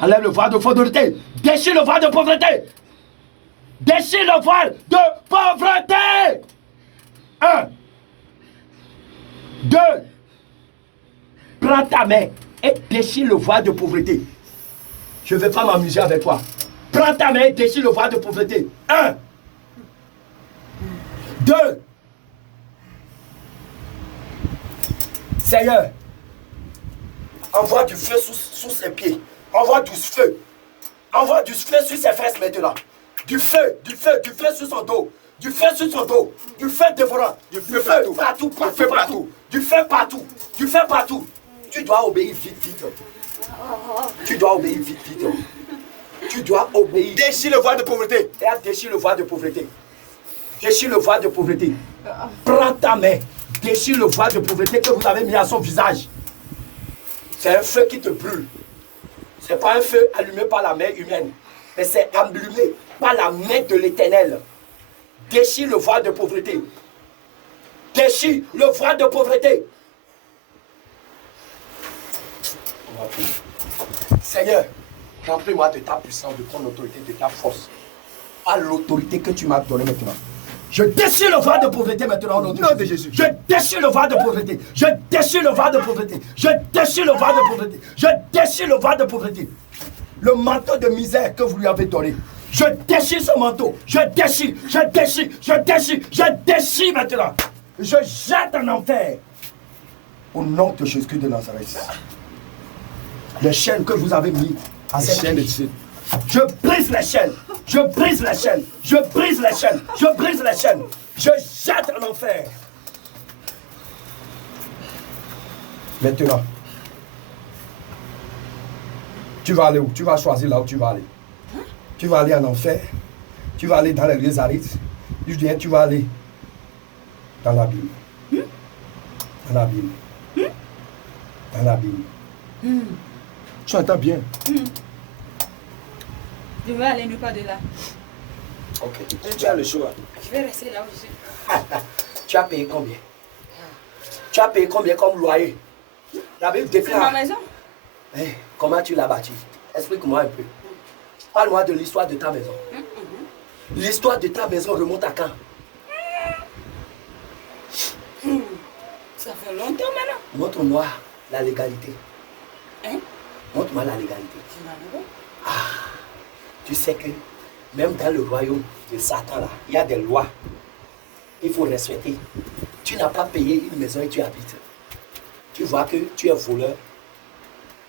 Enlève le voile de pauvreté. Déchire le voile de pauvreté. Déchire le voile de pauvreté. 1. 2. Prends ta main et déchire le voile de pauvreté. Je ne vais pas m'amuser avec toi. Prends ta main et déchire le voile de pauvreté. 1. 2. Seigneur, envoie du feu sous ses pieds. Envoie du feu. Envoie du feu sur ses fesses maintenant. Du feu sur son dos. Du feu sur son dos. Du feu dévorant. Du feu partout. Du feu partout. Du feu partout. Tu dois obéir vite. Tu dois obéir vite. Tu dois obéir. Déchire le voile de pauvreté. Et déchire le voile de pauvreté. Déchire le voile de pauvreté. Prends ta main. Déchire le voile de pauvreté que vous avez mis à son visage. C'est un feu qui te brûle. Ce n'est pas un feu allumé par la main humaine, mais c'est allumé par la main de l'Éternel. Déchire le voile de pauvreté. Déchire le voile de pauvreté. Seigneur, Remplis-moi de ta puissance, de ton autorité, de ta force. À l'autorité que tu m'as donnée maintenant. Je déchire le vent de pauvreté maintenant au nom de Jésus. Je déchire le vent de pauvreté. Je déchire le vent de pauvreté. Je déchire le vent de pauvreté. Je déchire le vent de pauvreté. Le manteau de misère que vous lui avez donné. Je déchire ce manteau. Je déchire, je déchire, je déchire, je déchire maintenant. Je jette en enfer. Au nom de Jésus de Nazareth. Les chaînes que vous avez mis à cette chaîne de Dieu. Je brise les chaînes. Je brise les chaînes. Je brise les chaînes. Je brise les chaînes. Je jette en enfer. Maintenant, tu vas aller où? Tu vas choisir là où tu vas aller. Tu vas aller en enfer. Tu vas aller dans les lieux arides. Je dis, tu vas aller dans l'abîme. Dans l'abîme. Dans l'abîme. Tu entends bien? Je vais aller nulle part de là. Ok. Tu as le choix. Je vais rester là où je suis. Tu as payé combien? Tu as payé combien comme loyer? La Bible C'est ma déclare. maison. Hey, comment tu l'as bâti? Explique-moi un peu. Parle-moi de l'histoire de ta maison. L'histoire de ta maison remonte à quand? Ça fait longtemps maintenant. Montre-moi la légalité. Hein? Montre-moi la légalité. Je n'en ai pas. Tu sais que même dans le royaume de Satan, là, il y a des lois. Il faut respecter. Tu n'as pas payé une maison et tu habites. Tu vois que tu es voleur.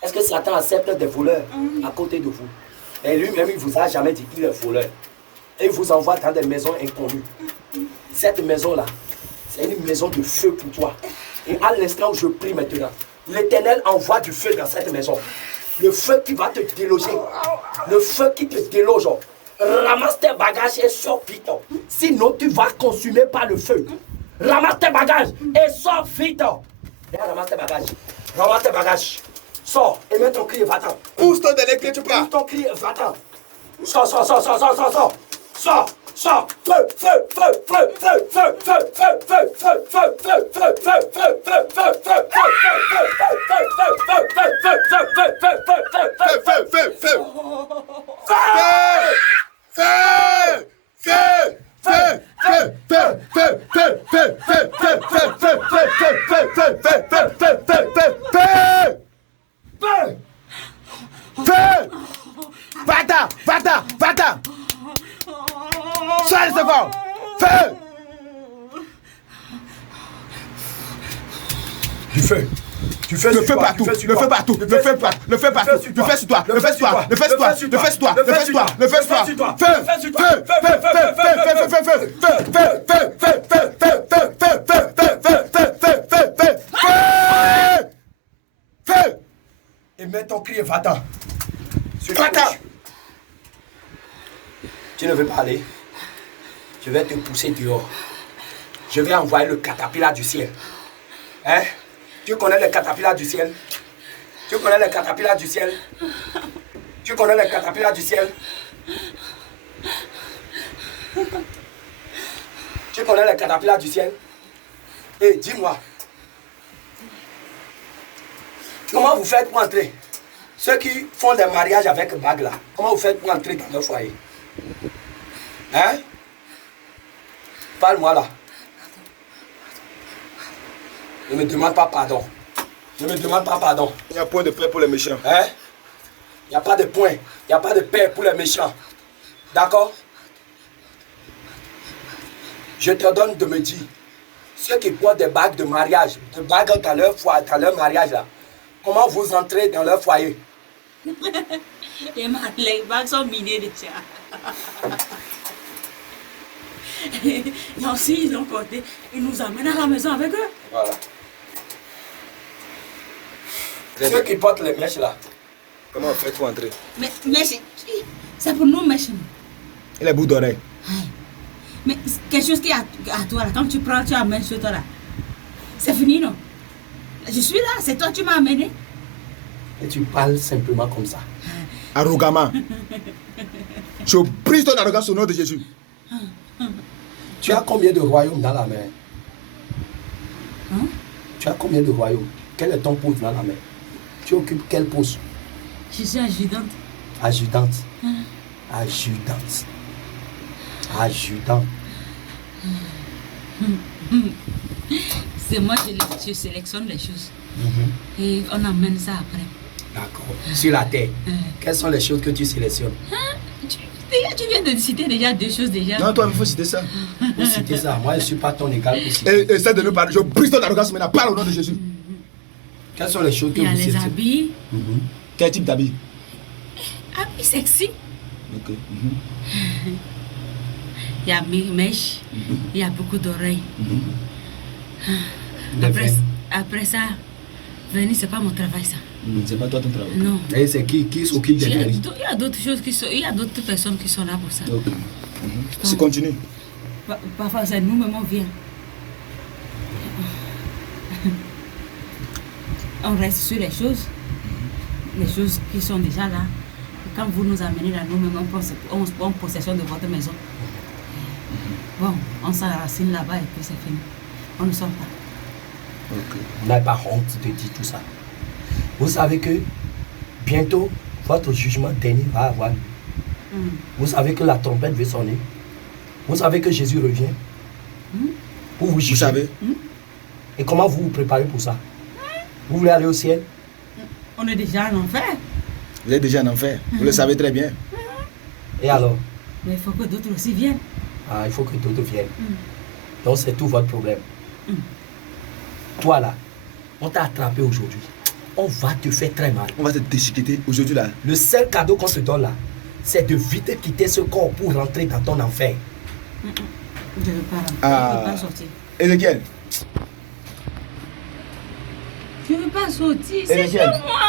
Est-ce que Satan accepte des voleurs à côté de vous? Et lui-même, il ne vous a jamais dit qu'il est voleur. Et il vous envoie dans des maisons inconnues. Cette maison-là, c'est une maison de feu pour toi. Et à l'instant où je prie maintenant, l'Éternel envoie du feu dans cette maison. Le feu qui va te déloger. Le feu qui te déloge. Ramasse tes bagages et sors vite. Sinon, tu vas consumer par le feu. Ramasse tes bagages et sors vite. Ramasse tes bagages. Ramasse tes bagages. Sors et mets ton cri et va-t'en. Pousse-toi dans les clés, tu pars. Pousse ton cri et va-t'en. Sors, sors, sors, sors, sors, sors, sors. Sors, sors. Feu, feu, feu, feu, feu, feu, feu, feu, feu, feu, feu, feu, feu, feu, Va-t'en, va-t'en, va-t'en. Sois le second. Feu. Du feu. Du feu, Le feu partout, le feu partout, le feu partout, le feu partout, le feu sur toi, le feu sur toi, le feu sur toi, le feu sur toi, le feu sur toi, le feu sur toi, feu, feu, feu, feu, feu, feu, feu, feu, feu, feu. Et mets ton cri et va-t'en. Va-t'en. Tu ne veux pas aller? Je vais te pousser dehors. Je vais envoyer le caterpillar du ciel. Hein? Tu connais le caterpillar du ciel? Tu connais le caterpillar du ciel? Tu connais le caterpillar du ciel? Tu connais le caterpillar du ciel? Et dis-moi, comment vous faites pour entrer? Ceux qui font des mariages avec bague là, comment vous faites pour entrer dans leur foyer? Hein? Parle-moi là. Ne me demande pas pardon. Ne me demande pas pardon. Il y a point de paix pour les méchants. Hein? Il n'y a pas de point. Il n'y a pas de paix pour les méchants. D'accord? Je te donne de me dire, ceux qui portent des bagues de mariage, des bagues dans leur foyer, dans leur mariage là, comment vous entrez dans leur foyer? Les bagues sont minées déjà. Et aussi, ils ont porté, ils nous amènent à la maison avec eux. Voilà. Ceux qui portent les mèches là. Comment on fait pour entrer? Mais c'est pour nous, mèches. Et les bouts d'oreilles? Mais quelque chose qui est à toi là, quand tu prends, tu amènes sur toi là. C'est fini, non? Je suis là, c'est toi qui m'as amené. Et tu parles simplement comme ça. Arrogamment. Je brise ton arrogance au nom de Jésus. Tu as combien de royaumes dans la main? Hein? Tu as combien de royaumes? Quel est ton poste dans la main? Tu occupes quel poste? Je suis adjudante. Adjudante. Adjudante. Adjudant. C'est moi je sélectionne les choses. Et on amène ça après. D'accord. Sur la terre, quelles sont les choses que tu sélectionnes? Tu viens de citer déjà 2 choses déjà. Non, toi, il faut citer ça. Pour citer ça, moi je ne suis pas ton égal pour citer. Et essaie de nous parler. Je brise ton arrogance maintenant. Parle au nom de Jésus. Quelles sont les choses que Il y a vous les sélectionnez? habits. Quel type d'habit? Habits sexy. Ok. Il y a mes mèches. Il y a beaucoup d'oreilles. Après ça, venir, c'est pas mon travail ça. C'est pas toi ton travail. Non. Et c'est qui s'occupe des Il mairies? y a d'autres choses il y a d'autres personnes qui sont là pour ça. Ok. Si continue. Parfois, c'est nous-mêmes, on vient. On reste sur les choses qui sont déjà là. Et quand vous nous amenez là, nous-mêmes, on prend possession de votre maison. Bon, on s'enracine là-bas et puis c'est fini. On ne sort pas. Vous n'avez pas honte de dire tout ça. Vous savez que bientôt, votre jugement dernier va avoir lieu. Vous savez que la trompette va sonner. Vous savez que Jésus revient pour vous juger. Vous savez? Et comment vous vous préparez pour ça? Vous voulez aller au ciel? On est déjà en enfer. Vous êtes déjà en enfer. Vous le savez très bien. Et alors? Mais il faut que d'autres aussi viennent. Ah, il faut que d'autres viennent. Donc c'est tout votre problème. Toi là, on t'a attrapé aujourd'hui. On va te faire très mal. On va te déchiqueter aujourd'hui là. Le seul cadeau qu'on te donne là, c'est de vite quitter ce corps pour rentrer dans ton enfer. Je ne veux pas rentrer. Ah. Je ne veux pas sortir. Ézéchiel. Je ne veux pas sortir. C'est Ézéchiel. que moi.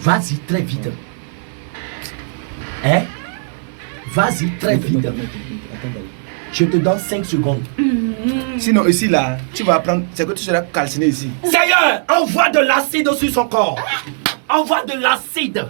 Vas-y très vite. Hein? Vas-y très vite. Je te donne 5 secondes. Sinon ici là, tu vas apprendre, c'est que tu seras calciné ici. Seigneur, envoie de l'acide sur son corps. Envoie de l'acide.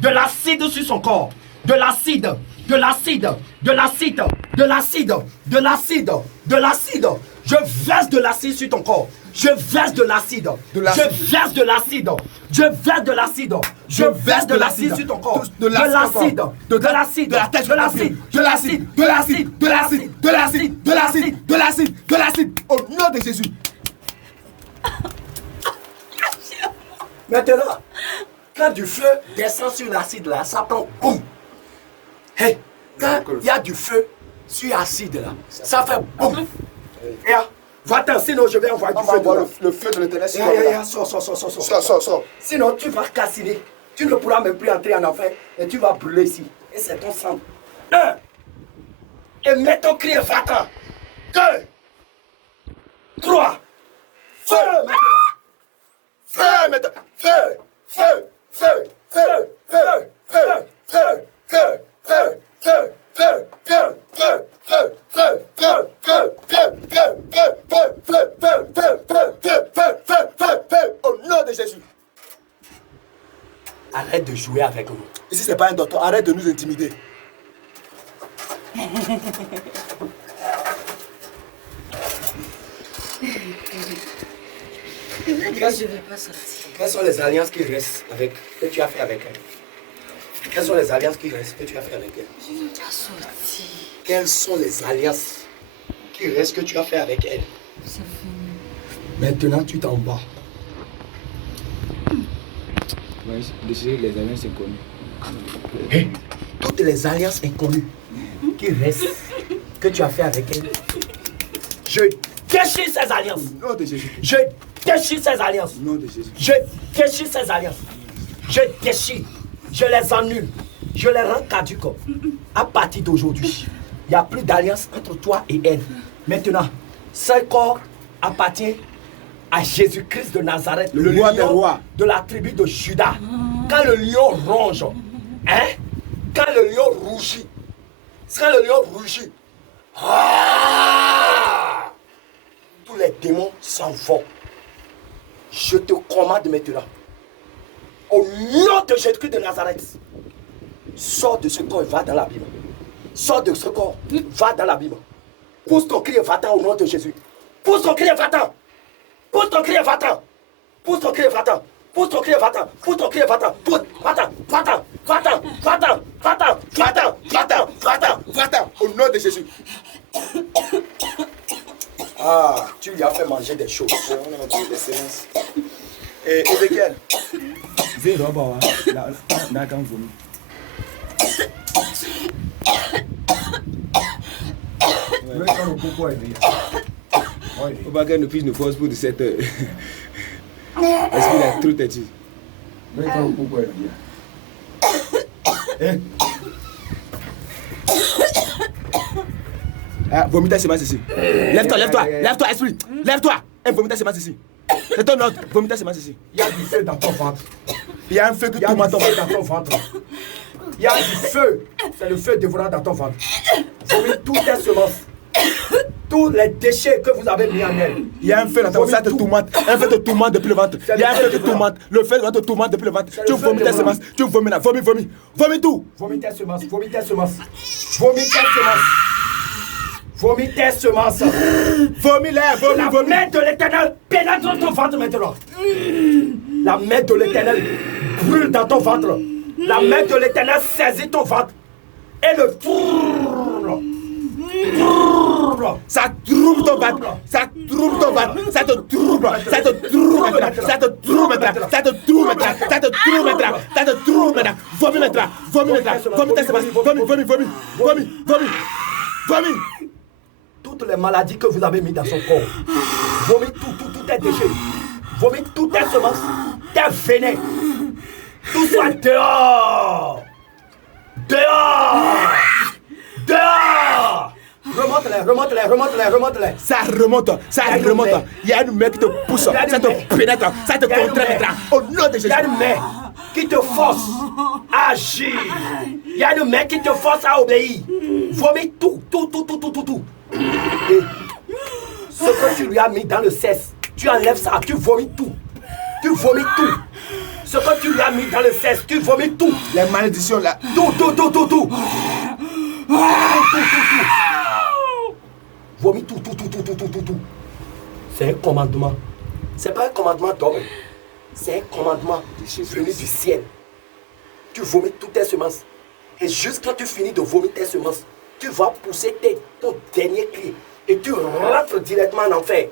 De l'acide sur son corps. De l'acide. De l'acide. De l'acide. De l'acide. De l'acide. De l'acide. Je verse de l'acide sur ton corps. Je verse de l'acide. De l'acide. Je verse de l'acide. Je verse de l'acide. Je verse de l'acide sur ton corps. De l'acide. De l'acide. De la tête. De l'acide. De l'acide. De l'acide. De l'acide. De l'acide. De l'acide. De l'acide. De l'acide. Au nom de Jésus. Maintenant, quand du feu descend sur l'acide là, ça prend boum. Hey, quand il y a du feu sur l'acide là, ça fait boum. Et va-t'en, sinon je vais envoyer du feu. Le feu de l'éternel sur Sors. Sinon tu vas cassiner. Tu ne pourras même plus entrer en enfer et tu vas brûler ici. Et c'est ton sang. 1. Et mets ton cri et va-t'en. 2. 3. Feu maintenant. Feu maintenant. Feu. Feu. Feu. Feu. Feu. Feu. Feu. Feu. Feu. Au nom de Jésus. Arrête de jouer avec nous. Ici, c'est pas un docteur. Arrête de nous intimider. Je ne vais pas sortir. Quelles sont les alliances qui restent que tu as fait avec elle? Quelles sont les alliances qui restent que tu as fait avec elle? Je ne veux pas sortir. Quelles sont les alliances qui restent que tu as fait avec elle? C'est fini. Maintenant, tu t'en bats. Les alliances inconnues. Hey, toutes les alliances inconnues qui restent que tu as fait avec elle, je déchire ces alliances. Au nom de Jésus. Je déchire ces alliances. Au nom de Jésus. Je déchire ces alliances. Je déchire. Je les annule. Je les rends caduques. À partir d'aujourd'hui, il n'y a plus d'alliance entre toi et elle. Maintenant, ce corps appartient à Jésus-Christ de Nazareth, Le roi des lion rois. de la tribu de Juda. Quand le lion ronge, quand le lion rougit, tous les démons s'en vont. Je te commande maintenant, au nom de Jésus-Christ de Nazareth, sors de ce corps et va dans l'abîme. Sors de ce corps, va dans l'abîme. Pousse ton cri et va-t'en au nom de Jésus. Pousse ton cri et va-t'en. Pousse ton cri et va-t'en. Pousse ton cri et va-t'en. Pousse ton clé, va-t'en. Pousse ton clé, va-t'en. Va-t'en. Va-t'en. Va-t'en. Va-t'en. Va-t'en. Va-t'en. Va-t'en. Va-t'en. Va-t'en. Au nom de Jésus. Ah, tu lui as fait manger des choses. On a pris des séances. Et Ézéchiel. Zéro, bon, là, quand vous. Oui, quand le coco est venu. Faut pas qu'elle ne puisse nous force pour 17 heures. Parce qu'il a trop têtu. Oui, quand le coco est venu. Eh? Ah, vomis ta semence ici. Lève-toi, lève-toi, lève-toi, esprit. Lève-toi. Et vomis ta semence ici. C'est ton ordre, vomis ta semence ici. Il y a du feu dans ton ventre. Il y a un feu qui Il y a tourmente du ton feu ventre. dans ton ventre. Il y a du feu. C'est le feu dévorant dans ton ventre. Vomis toutes tes semences. Tous les déchets que vous avez mis en elle. Il y a un feu dans ton ventre, ça te tourmente. Un feu te tourmente depuis le ventre. Il y a un feu qui te tourmente. Le feu te tourmente depuis le ventre. Tu vomis tes semences. Tu vomis là. Vomis, vomis. Vomis tout. Vomis tes semences. Vomis tes semences. Vomis tes semences. Vomis tes semences. Vomis là. Vomis, La vomis. main de l'Éternel pénètre dans ton ventre maintenant. La main de l'Éternel brûle dans ton ventre. La main de l'Éternel saisit ton ventre et le tourne. Ça trouble ton ventre. Ça trouble ton ventre. Ça te trouble. Ça te trouble maintenant. Ça te trouble maintenant. Ça te trouble maintenant. Ça te trouble maintenant. Ça te trouble maintenant. Vomis maintenant. Vomis maintenant. Vomis tes semences. Vomis, vomis, vomis. Vomis, vomis. Vomis. Toutes les maladies que vous avez mis dans son corps. Vomis tout tes déchets. Vomis toutes tes semences, tes vénins. Tout soit dehors. Dehors. Dehors. Remonte-les. Ça remonte. Il y a une main qui te pousse. Ça te pénètre. Ça te contraint maintenant. Au nom de Il Jésus. y a une main qui te force à agir. Il y a une main qui te force à obéir. Vomis tout. Et ce que tu lui as mis dans le cesse, tu enlèves ça, tu vomis tout. Ce que tu lui as mis dans le cesse, tu vomis tout. Les malédictions là. Tout. Vomis tout. C'est un commandement. C'est pas un commandement d'homme. C'est un commandement venu du ciel. Tu vomis toutes tes semences. Et juste quand tu finis de vomir tes semences, tu vas pousser ton dernier cri. Et tu rentres directement en enfer.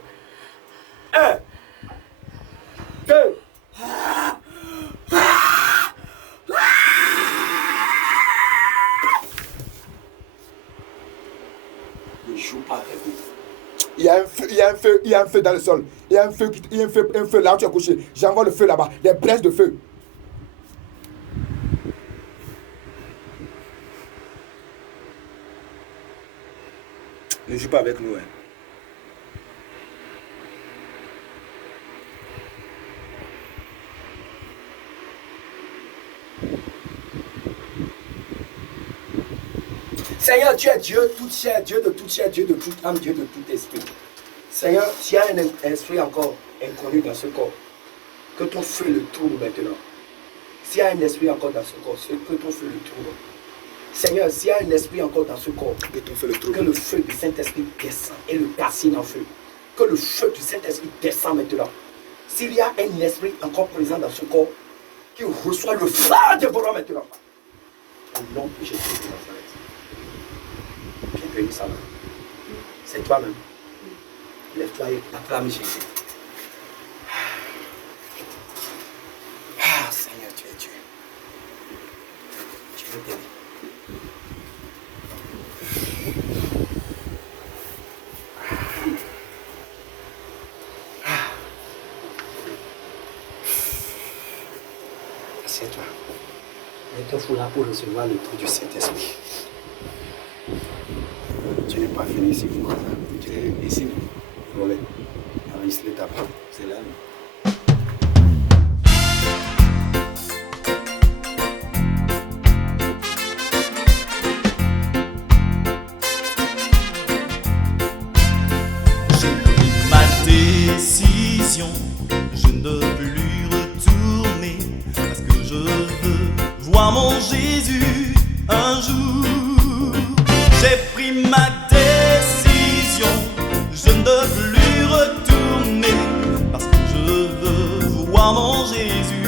1, 2. Ne joue pas avec vous. Il y a un feu dans le sol. Il y a un feu là où tu es couché. J'envoie le feu là-bas. Des braises de feu. Ne joue pas avec nous, hein. Seigneur, tu es Dieu, toute chair, Dieu de toute chair, Dieu de toute âme, Dieu de tout esprit. Seigneur, s'il y a un esprit encore inconnu dans ce corps, que ton feu le trouve maintenant. S'il y a un esprit encore dans ce corps, que ton feu le trouve. Seigneur, s'il y a un esprit encore dans ce corps, Que ton feu le trouve. que le feu du Saint-Esprit descend et le bassine en feu. Que le feu du Saint-Esprit descend maintenant. S'il y a un esprit encore présent dans ce corps, qui reçoit le feu dévorant maintenant. Au nom de Jésus de Nazareth. Viens bénir sa main. C'est toi-même. Lève-toi et acclame Jésus. Ah, Seigneur, tu es Dieu. Je veux t'aider. Assieds-toi. Mets ton foulard pour recevoir le truc du Saint-Esprit. Tu n'es pas fini ici, vous. Tu es ici. Voilà. Alors, ici, l'étape. C'est là. Ma décision, je ne veux plus retourner parce que je veux voir mon Jésus un jour. J'ai pris ma décision, je ne veux plus retourner parce que je veux voir mon Jésus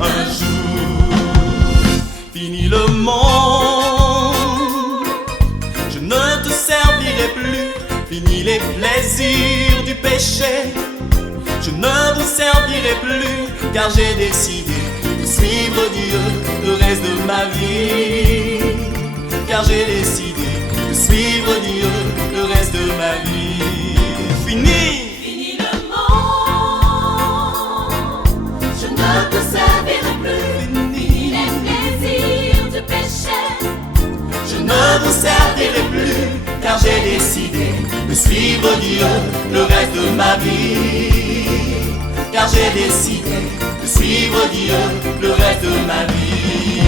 un jour. Fini le monde, je ne te servirai plus. Fini les plaisirs du péché, je ne vous servirai plus, car j'ai décidé de suivre Dieu le reste de ma vie. Car j'ai décidé de suivre Dieu le reste de ma vie. Fini le monde, je ne te servirai plus. Fini les plaisirs du péché, je ne vous servirai plus, car j'ai décidé de suivre Dieu le reste de ma vie. Car j'ai décidé de suivre Dieu le reste de ma vie.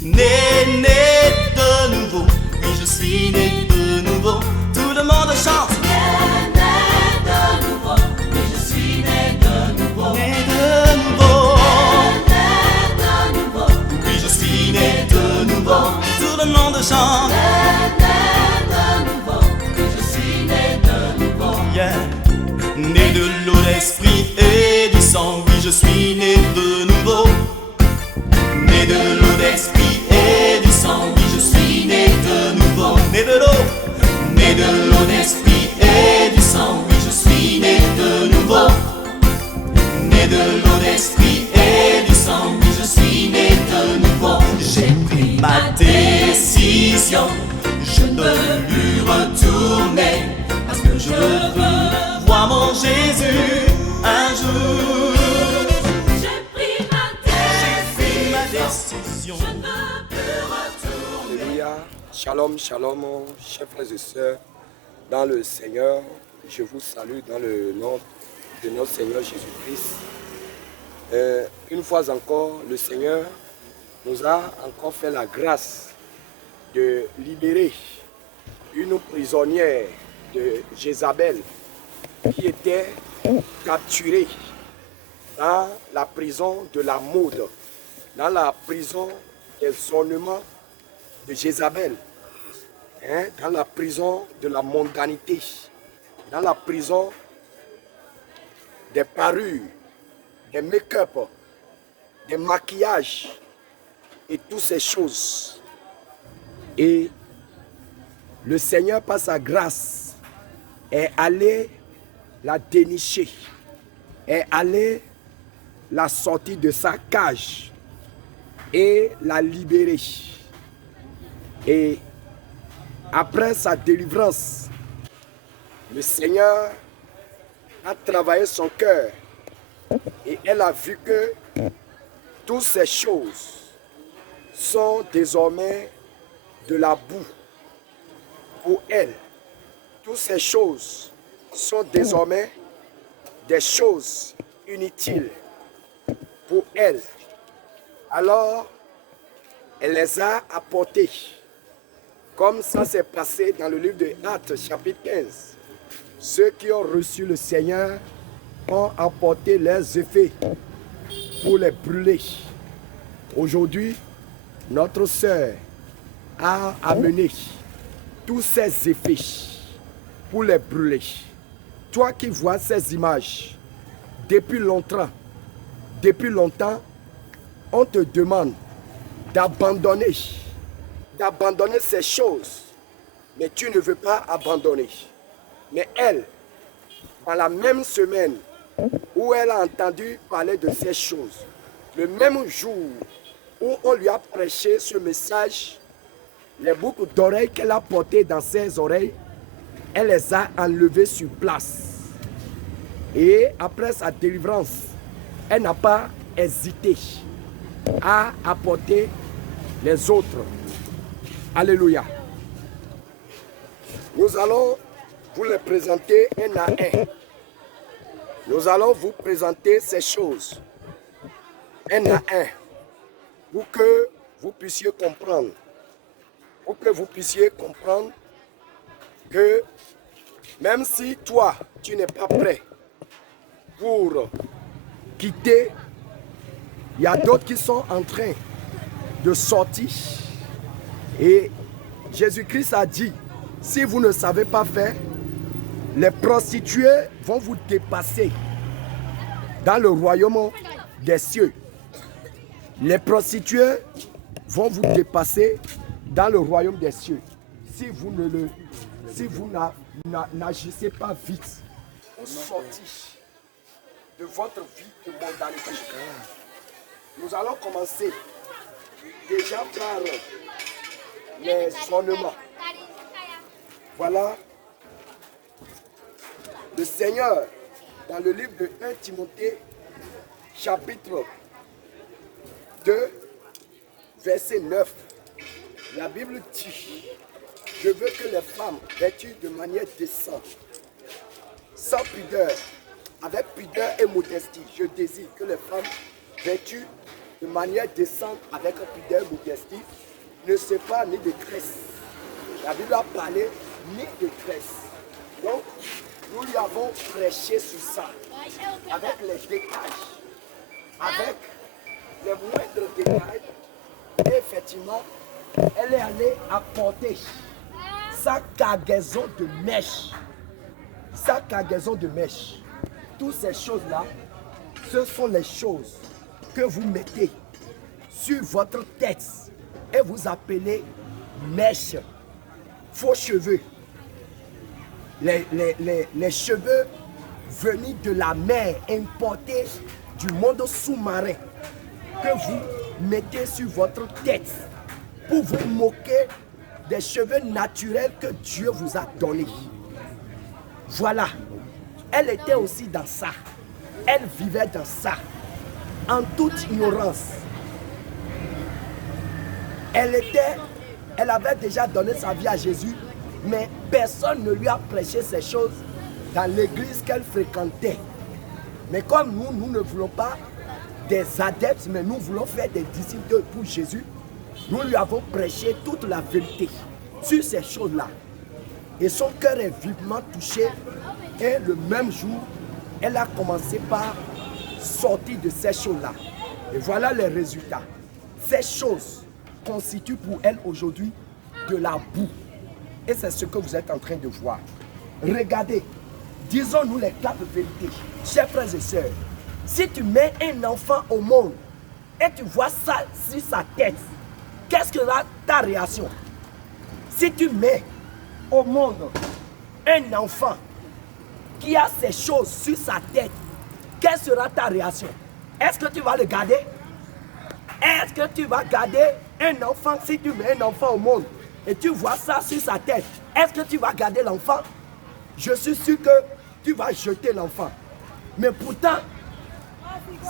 Né de nouveau, oui je suis né de nouveau. Tout le monde chante. Né de nouveau, oui je suis né de nouveau. Né de nouveau, né de nouveau, oui je suis né de nouveau. Tout le monde chante. Né de nouveau, oui je suis né de nouveau. Yeah. Né de l'eau, d'esprit et du sang, oui je suis né de nouveau. Né de l'eau, d'esprit et du sang, oui je suis né de nouveau. Né de l'eau, d'esprit et du sang, oui je suis né de nouveau. Né de l'eau, d'esprit et du sang, oui je suis né de nouveau. J'ai pris ma décision, je ne veux plus retourner, parce que je veux voir mon Jésus un jour. J'ai pris ma décision, je ne veux plus retourner. Alléluia. Shalom, shalom, chers frères et sœurs, dans le Seigneur, je vous salue dans le nom de notre Seigneur Jésus-Christ. Une fois encore, le Seigneur nous a encore fait la grâce de libérer une prisonnière de Jézabel qui était capturée dans la prison de la mode, dans la prison des ornements de Jézabel, dans la prison de la mondanité, dans la prison des parures, des make-up, des maquillages et toutes ces choses. Et le Seigneur, par sa grâce, est allé la dénicher, est allé la sortir de sa cage et la libérer. Et après sa délivrance, le Seigneur a travaillé son cœur et elle a vu que toutes ces choses sont désormais de la boue pour elle. Toutes ces choses sont désormais des choses inutiles pour elle. Alors, elle les a apportées. Comme ça s'est passé dans le livre de Actes, chapitre 15. Ceux qui ont reçu le Seigneur ont apporté leurs effets pour les brûler. Aujourd'hui, notre sœur a amené tous ces effets pour les brûler. Toi qui vois ces images, depuis longtemps, on te demande d'abandonner ces choses, mais tu ne veux pas abandonner. Mais elle, dans la même semaine où elle a entendu parler de ces choses, le même jour où on lui a prêché ce message, les boucles d'oreilles qu'elle a portées dans ses oreilles, elle les a enlevées sur place. Et après sa délivrance, elle n'a pas hésité à apporter les autres. Alléluia. Nous allons vous les présenter un à un. Nous allons vous présenter ces choses un à un pour que vous puissiez comprendre. Pour que vous puissiez comprendre que même si toi, tu n'es pas prêt pour quitter, il y a d'autres qui sont en train de sortir. Et Jésus-Christ a dit, si vous ne savez pas faire, les prostituées vont vous dépasser dans le royaume des cieux. Les prostituées vont vous dépasser dans le royaume des cieux. Si vous n'agissez pas vite pour sortir de votre vie de mondanité. Nous allons commencer déjà par les ornements. Voilà. Le Seigneur, dans le livre de 1 Timothée, chapitre 2, verset 9, la Bible dit: je veux que les femmes vêtues de manière décente, sans pudeur, avec pudeur et modestie. Je désire que les femmes vêtues de manière décente, avec pudeur et modestie, ne se pas ni de tresse. La Bible a parlé ni de tresse. Donc, nous lui avons prêché sur ça, avec les détails, avec les moindres détails. Et effectivement, elle est allée apporter sa cargaison de mèches. Sa cargaison de mèches. Toutes ces choses-là, ce sont les choses que vous mettez sur votre tête et vous appelez mèches. Faux cheveux. Les cheveux venus de la mer, importés du monde sous-marin, que vous mettez sur votre tête pour vous moquer des cheveux naturels que Dieu vous a donnés. Voilà. Elle était aussi dans ça. Elle vivait dans ça. En toute ignorance. Elle avait déjà donné sa vie à Jésus, mais personne ne lui a prêché ces choses dans l'église qu'elle fréquentait. Mais comme nous ne voulons pas des adeptes, mais nous voulons faire des disciples pour Jésus, nous lui avons prêché toute la vérité sur ces choses-là. Et son cœur est vivement touché. Et le même jour, elle a commencé par sortir de ces choses-là. Et voilà les résultats. Ces choses constituent pour elle aujourd'hui de la boue. Et c'est ce que vous êtes en train de voir. Regardez, disons-nous les quatre vérités. Chers frères et sœurs, si tu mets un enfant au monde et tu vois ça sur sa tête, qu'est-ce que sera ta réaction? Si tu mets au monde un enfant qui a ces choses sur sa tête, quelle sera ta réaction? Est-ce que tu vas le garder? Est-ce que tu vas garder un enfant? Si tu mets un enfant au monde et tu vois ça sur sa tête, est-ce que tu vas garder l'enfant? Je suis sûr que tu vas jeter l'enfant. Mais pourtant,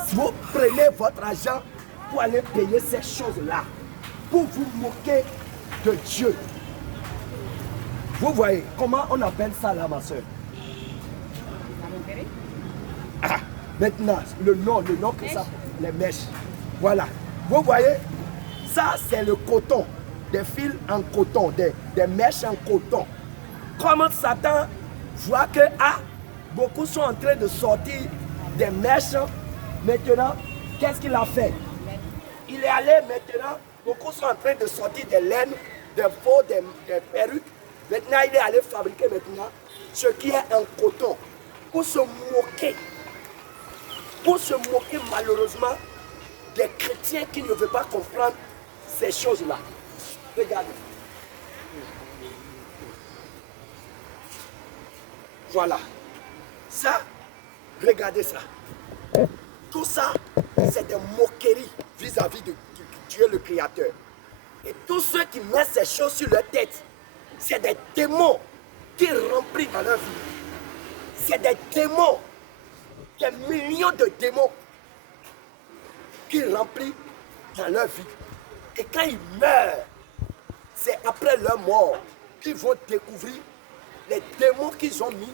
vous prenez votre argent pour aller payer ces choses-là, pour vous moquer de Dieu. Vous voyez comment on appelle ça là, ma soeur? Ah, maintenant, le nom que ça, les mèches. Voilà. Vous voyez, ça c'est le coton, des fils en coton, des mèches en coton. Comment Satan voit que beaucoup sont en train de sortir des mèches. Maintenant, qu'est-ce qu'il a fait? Il est allé maintenant, beaucoup sont en train de sortir des laines, des faux, des perruques. Maintenant, il est allé fabriquer maintenant ce qui est en coton pour se moquer. Pour se moquer malheureusement des chrétiens qui ne veulent pas comprendre ces choses-là. Regardez. Voilà. Ça, regardez ça. Tout ça, c'est des moqueries vis-à-vis de Dieu le Créateur. Et tous ceux qui mettent ces choses sur leur tête, c'est des démons qui remplissent dans leur vie. C'est des démons, des millions de démons qui remplissent dans leur vie. Et quand ils meurent, c'est après leur mort qu'ils vont découvrir les démons qu'ils ont mis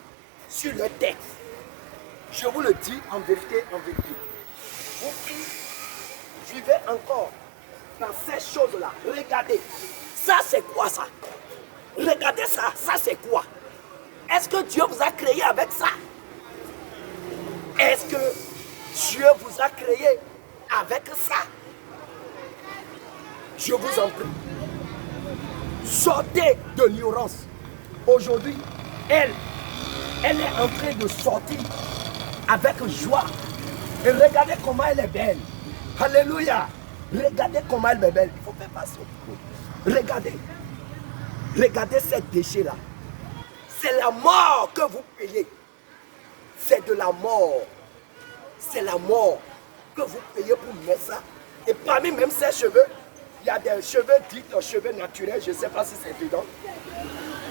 sur leur tête. Je vous le dis en vérité, en vérité. Vous qui vivez encore dans ces choses-là, regardez, ça c'est quoi ça? Regardez ça, ça c'est quoi? Est-ce que Dieu vous a créé avec ça? Est-ce que Dieu vous a créé avec ça? Je vous en prie. Sortez de l'ignorance. Aujourd'hui, elle est en train de sortir avec joie Et regardez comment elle est belle. Alléluia. Regardez comment elle est belle. Il ne faut pas passer. Regardez. Regardez ces déchets-là. C'est la mort que vous payez. C'est de la mort. C'est la mort que vous payez pour mettre ça. Et parmi même ces cheveux, il y a des cheveux dits cheveux naturels. Je ne sais pas si c'est dedans.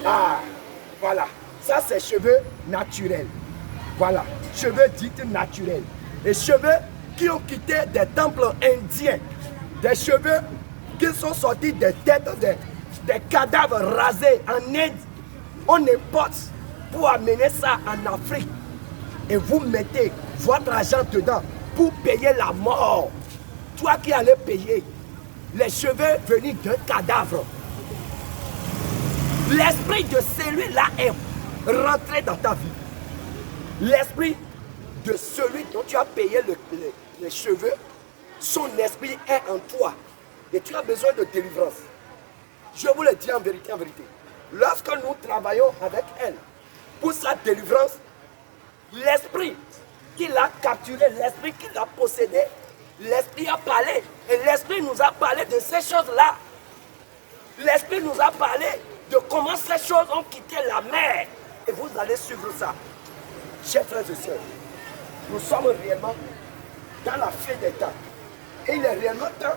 Ah, voilà. Ça, c'est cheveux naturels. Voilà. Cheveux dits naturels. Les cheveux qui ont quitté des temples indiens. Des cheveux qui sont sortis des têtes des cadavres rasés en Inde. On importe pour amener ça en Afrique. Et vous mettez votre argent dedans pour payer la mort. Toi qui allais payer les cheveux venus d'un cadavre. L'esprit de celui-là est rentré dans ta vie. L'esprit de celui dont tu as payé les cheveux, son esprit est en toi. Et tu as besoin de délivrance. Je vous le dis en vérité, en vérité. Lorsque nous travaillons avec elle pour sa délivrance, l'esprit qui l'a capturé, l'esprit qui l'a possédé, l'esprit a parlé. Et l'esprit nous a parlé de ces choses-là. L'esprit nous a parlé de comment ces choses ont quitté la mer. Et vous allez suivre ça. Chers frères et sœurs, nous sommes réellement dans la fin des temps. Et il est réellement temps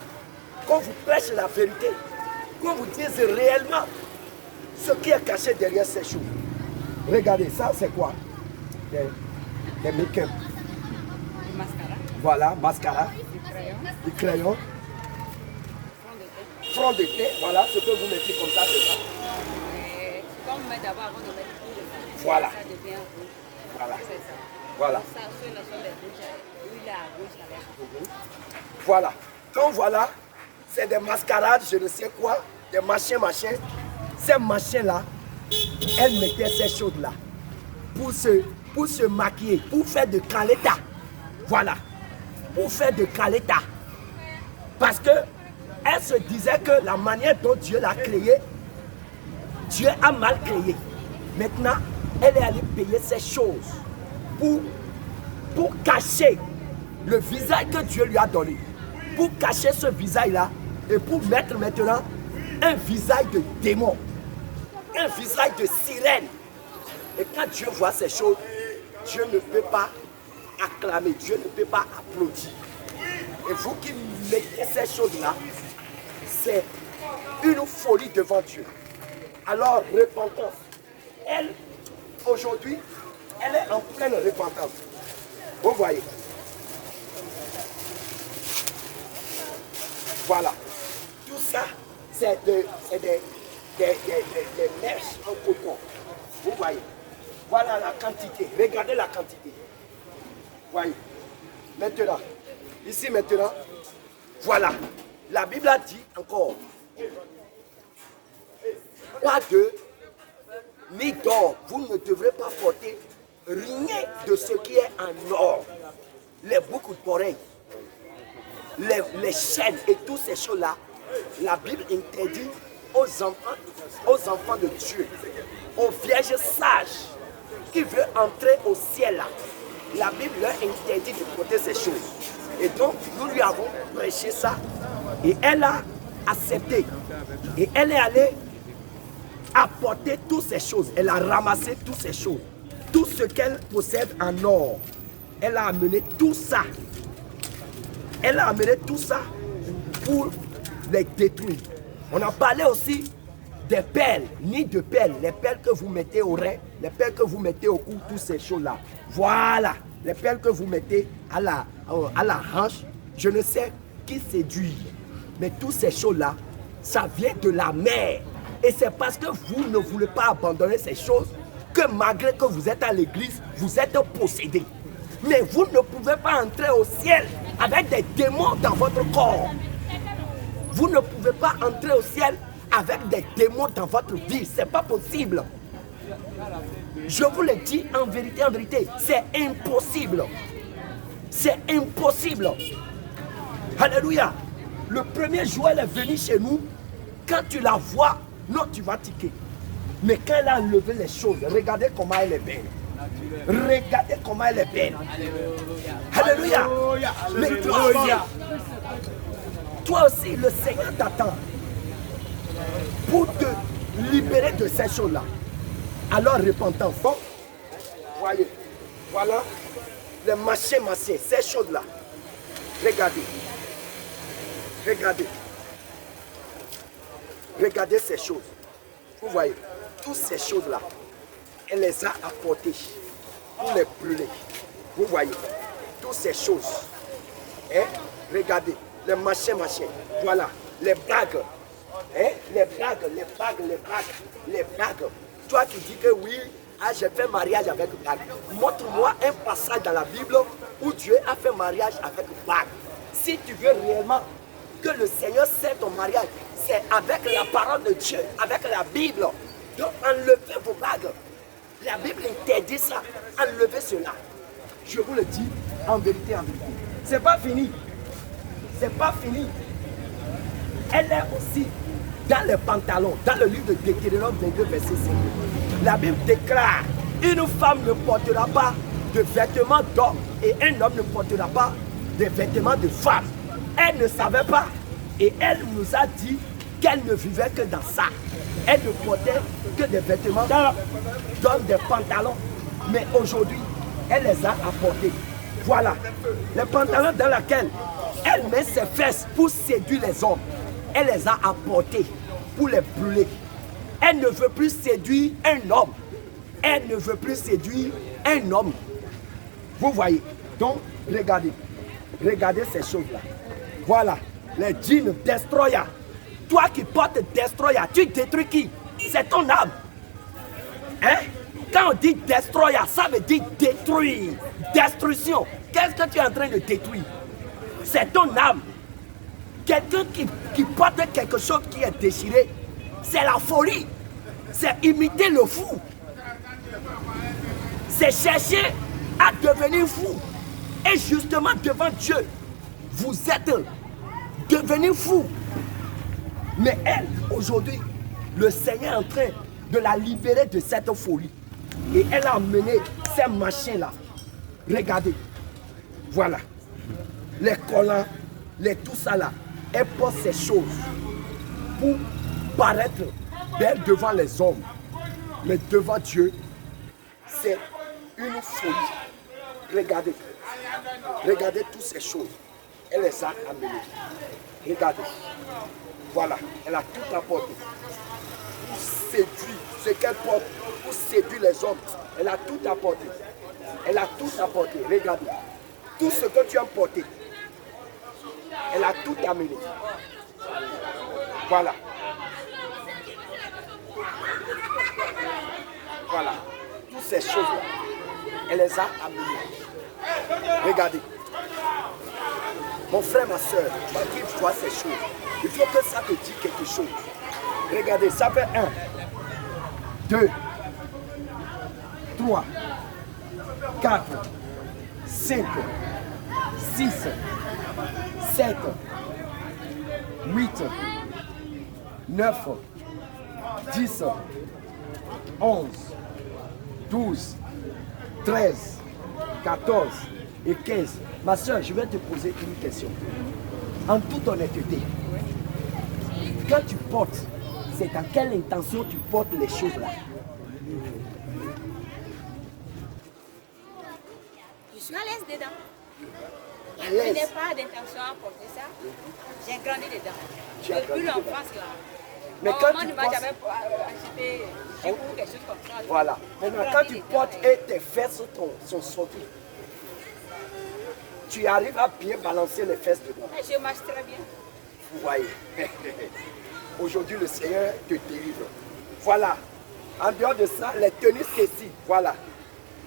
qu'on vous prêche la vérité, qu'on vous dise réellement ce qui est caché derrière ces choses. Regardez, ça c'est quoi? Des make-up. Du mascara. Voilà, mascara. Du crayon. Front de thé, voilà, ce que vous mettez comme ça, c'est ça. Comme on met d'abord avant de mettre tout le temps. Voilà. Ça devient rouge. Voilà. C'est ça. Voilà. Ça, ceux-là sont les rouges. Lui, il est à rouge avec. Voilà. Donc voilà, c'est des mascarades, je ne sais quoi, des machins. Ces machins-là, elles mettaient ces choses-là pour se maquiller, pour faire de caleta. Voilà. Pour faire de caleta. Parce que elle se disait que la manière dont Dieu l'a créé, Dieu a mal créé. Maintenant, elle est allée payer ces choses pour cacher le visage que Dieu lui a donné. Pour cacher ce visage-là et pour mettre maintenant un visage de démon, un visage de sirène. Et quand Dieu voit ces choses, Dieu ne peut pas acclamer, Dieu ne peut pas applaudir. Et vous qui mettez ces choses-là, c'est une folie devant Dieu. Alors, repentance. Elle, aujourd'hui, elle est en pleine repentance. Vous voyez. Voilà. Tout ça, c'est des mèches en coton. Vous voyez. Voilà la quantité. Regardez la quantité. Voyez. Maintenant, ici maintenant, voilà. La Bible a dit encore, pas de ni d'or. Vous ne devrez pas porter rien de ce qui est en or. Les boucles d'oreilles, les chaînes et toutes ces choses-là, la Bible interdit aux enfants de Dieu, aux vierges sages qui veulent entrer au ciel là. La Bible leur interdit de porter ces choses. Et donc, nous lui avons prêché ça. Et elle a accepté. Et elle est allée apporter toutes ces choses. Elle a ramassé toutes ces choses. Tout ce qu'elle possède en or. Elle a amené tout ça. Elle a amené tout ça pour les détruire. On a parlé aussi des perles, ni de perles. Les perles que vous mettez au rein, les perles que vous mettez au cou, toutes ces choses-là. Voilà, les perles que vous mettez à la hanche. Je ne sais qui séduit. Mais toutes ces choses-là, ça vient de la mer. Et c'est parce que vous ne voulez pas abandonner ces choses que malgré que vous êtes à l'église, vous êtes possédé. Mais vous ne pouvez pas entrer au ciel avec des démons dans votre corps. Vous ne pouvez pas entrer au ciel avec des démons dans votre vie. Ce n'est pas possible. Je vous le dis en vérité, c'est impossible. C'est impossible. Alléluia. Le premier jour, elle est venue chez nous. Quand tu la vois, non, tu vas tiquer. Mais quand elle a enlevé les choses, regardez comment elle est belle. Regardez comment elle est belle. Alléluia. Mais toi aussi, le Seigneur t'attend pour te libérer de ces choses-là. Alors repentance. Bon, voyez, voilà les machins, ces choses-là. Regardez. Regardez. Regardez ces choses. Vous voyez, toutes ces choses-là, elle les a apportées pour les brûler. Vous voyez, toutes ces choses. Hein? Regardez, les machins. Voilà, les bagues. Hein? Les bagues. Toi qui dis que oui, j'ai fait mariage avec bague. Montre-moi un passage dans la Bible où Dieu a fait mariage avec bague. Si tu veux réellement que le Seigneur sait ton mariage, c'est avec la parole de Dieu, avec la Bible. Donc enlevez vos bagues. La Bible interdit ça. Enlevez cela. Je vous le dis en vérité, C'est pas fini. C'est pas fini. Elle est aussi dans les pantalons, dans le livre de Deutéronome 22, verset 5. La Bible déclare, une femme ne portera pas de vêtements d'homme et un homme ne portera pas de vêtements de femme. Elle ne savait pas et elle nous a dit qu'elle ne vivait que dans ça. Elle ne portait que des vêtements d'hommes, des pantalons. Mais aujourd'hui, elle les a apportés. Voilà, les pantalons dans lesquels elle met ses fesses pour séduire les hommes. Elle les a apportés pour les brûler. Elle ne veut plus séduire un homme. Elle ne veut plus séduire un homme. Vous voyez. Donc, regardez. Regardez ces choses-là. Voilà. Les jeans Destroyer. Toi qui portes Destroyer, tu détruis qui? C'est ton âme. Hein? Quand on dit Destroyer, ça veut dire détruire. Destruction. Qu'est-ce que tu es en train de détruire? C'est ton âme. Quelqu'un qui porte quelque chose qui est déchiré, c'est la folie. C'est imiter le fou. C'est chercher à devenir fou. Et justement devant Dieu, vous êtes devenus fous. Mais elle, aujourd'hui, le Seigneur est en train de la libérer de cette folie. Et elle a amené ces machins-là. Regardez. Voilà. Les collants, les tout ça là. Elle porte ces choses pour paraître belle devant les hommes. Mais devant Dieu, c'est une folie. Regardez. Regardez toutes ces choses. Elle les a amenées. Regardez. Voilà. Elle a tout apporté. Pour séduire ce qu'elle porte. Pour séduire les hommes. Elle a tout apporté. Elle a tout apporté. Regardez. Tout ce que tu as porté. Elle a tout amené. Voilà. Voilà. Toutes ces choses-là, elle les a amenées. Regardez. Mon frère, ma soeur, toi qui vois ces choses, il faut que ça te dise quelque chose. Regardez, ça fait 1, 2, 3, 4, 5, 6, 7, 8, 9, 10, 11, 12, 13, 14 et 15. Ma soeur, je vais te poser une question. En toute honnêteté, quand tu portes, c'est dans quelle intention tu portes les choses là? Je suis à l'aise dedans. À Je l'aise. n'ai pas d'intention à porter ça. J'ai grandi dedans. Tu as Depuis grandi l'enfance là. Mais Mon quand maman tu ne m'a portes- jamais acheté ou quelque chose comme ça. Voilà. Maintenant, quand tu portes et tes fesses sont sorties, tu arrives à bien balancer les fesses dedans. Je marche très bien. Vous voyez. Aujourd'hui, le Seigneur te délivre. Voilà. En dehors de ça, les tenues ceci. Voilà.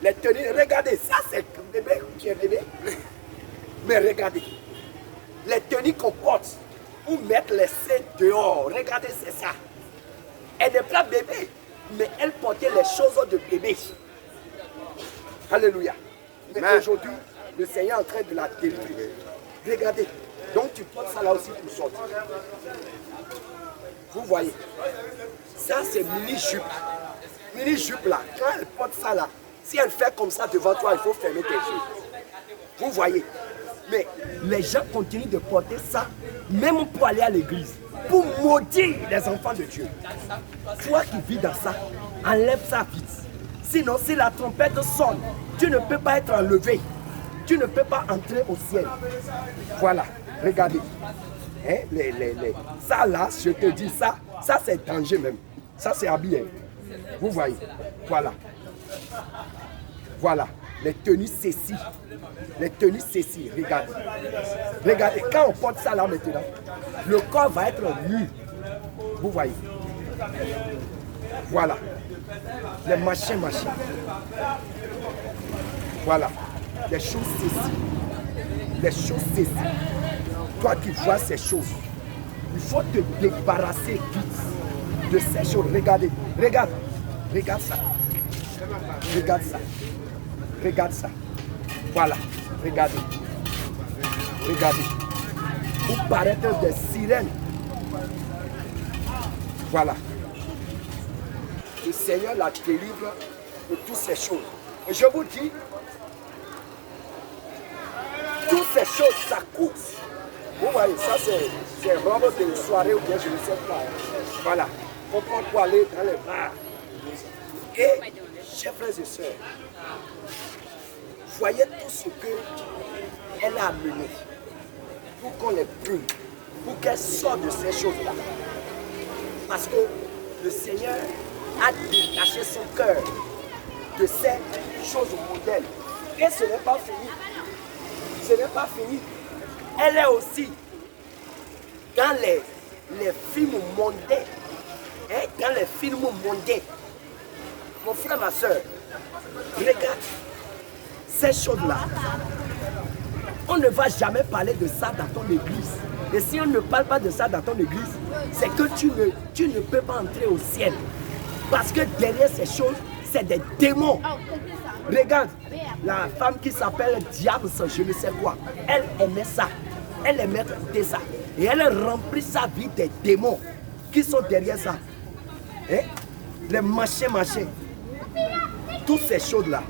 Les tenues, regardez, ça c'est bébé qui est bébé. Mais regardez. Les tenues qu'on porte pour mettre les seins dehors. Regardez, c'est ça. Elle n'est pas bébé, mais elle portait les choses de bébé. Alléluia. Mais aujourd'hui, le Seigneur est en train de la délivrer. Regardez. Donc tu portes ça là aussi pour sortir. Vous voyez. Ça c'est mini-jupe. Mini-jupe là. Quand elle porte ça là, Si elle fait comme ça devant toi, il faut fermer tes yeux. Vous voyez? Mais les gens continuent de porter ça, même pour aller à l'église, pour maudire les enfants de Dieu. Toi qui vis dans ça, enlève ça vite. Sinon, si la trompette sonne, tu ne peux pas être enlevé. Tu ne peux pas entrer au ciel. Voilà, regardez. Hein, ça là, je te dis, ça c'est danger même. Ça c'est habillé. Vous voyez, voilà. Voilà, les tenues ceci. Les tenues ceci, regardez. Regardez, quand on porte ça là maintenant, le corps va être nu. Vous voyez. Voilà. Les machins. Voilà. Les choses ceci. Les choses ceci. Toi qui vois ces choses, il faut te débarrasser vite de ces choses. Regardez, regarde ça. Regarde ça. Regarde ça. Voilà, regardez. Regardez. Vous paraître des sirènes. Voilà. Le Seigneur la délivre de toutes ces choses. Et je vous dis, toutes ces choses, ça coûte. Vous voyez, ça c'est robe de soirée ou bien je ne sais pas. Voilà. On prend pour aller dans les bars. Et, chers frères et sœurs, voyez tout ce qu'elle a amené pour qu'on les brûle, pour qu'elle sorte de ces choses-là. Parce que le Seigneur a détaché son cœur de ces choses modèles. Et ce n'est pas fini. Ce n'est pas fini. Elle est aussi dans les films mondains. Hein, dans les films mondains. Mon frère, ma soeur, regarde ces choses-là. On ne va jamais parler de ça dans ton église. Et si on ne parle pas de ça dans ton église, c'est que tu ne peux pas entrer au ciel. Parce que derrière ces choses, c'est des démons. Regarde, la femme qui s'appelle Diable, je ne sais quoi, elle aimait ça. Elle aimait écouter ça. Et elle remplit sa vie des démons qui sont derrière ça. Hein? Les machins. Toutes ces choses-là.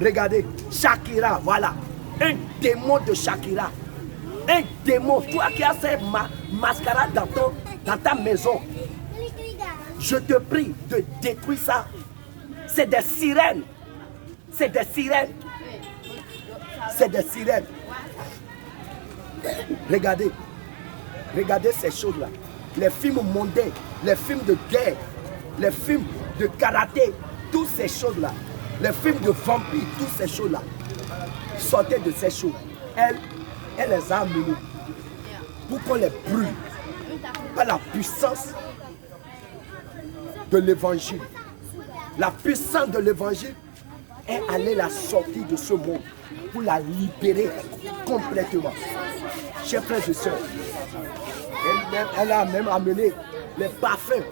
Regardez, Shakira, voilà. Un démon de Shakira. Un démon. Toi qui as ces mascarades dans ta maison. Je te prie de détruire ça. C'est des sirènes. C'est des sirènes. C'est des sirènes. Regardez. Regardez ces choses-là. Les films mondains, les films de guerre, les films de karaté, toutes ces choses-là. Les films de vampires, toutes ces choses-là. Sortez de ces choses. Elle les a amenés pour qu'on les brûle par la puissance de l'évangile. La puissance de l'évangile est allée la sortir de ce monde pour la libérer complètement. Chers frères et sœurs, elle a même amené les parfums.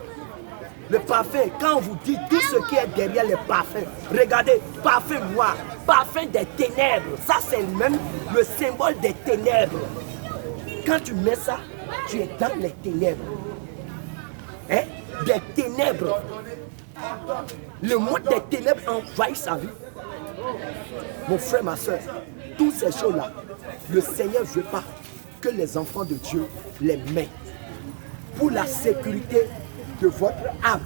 Le parfum, quand on vous dit tout ce qui est derrière les parfums, regardez, parfum noir, parfum des ténèbres, ça c'est même le symbole des ténèbres. Quand tu mets ça, tu es dans les ténèbres. Hein? Des ténèbres. Le monde des ténèbres envahit sa vie. Mon frère, ma soeur, toutes ces choses-là, le Seigneur ne veut pas que les enfants de Dieu les mettent pour la sécurité de votre âme.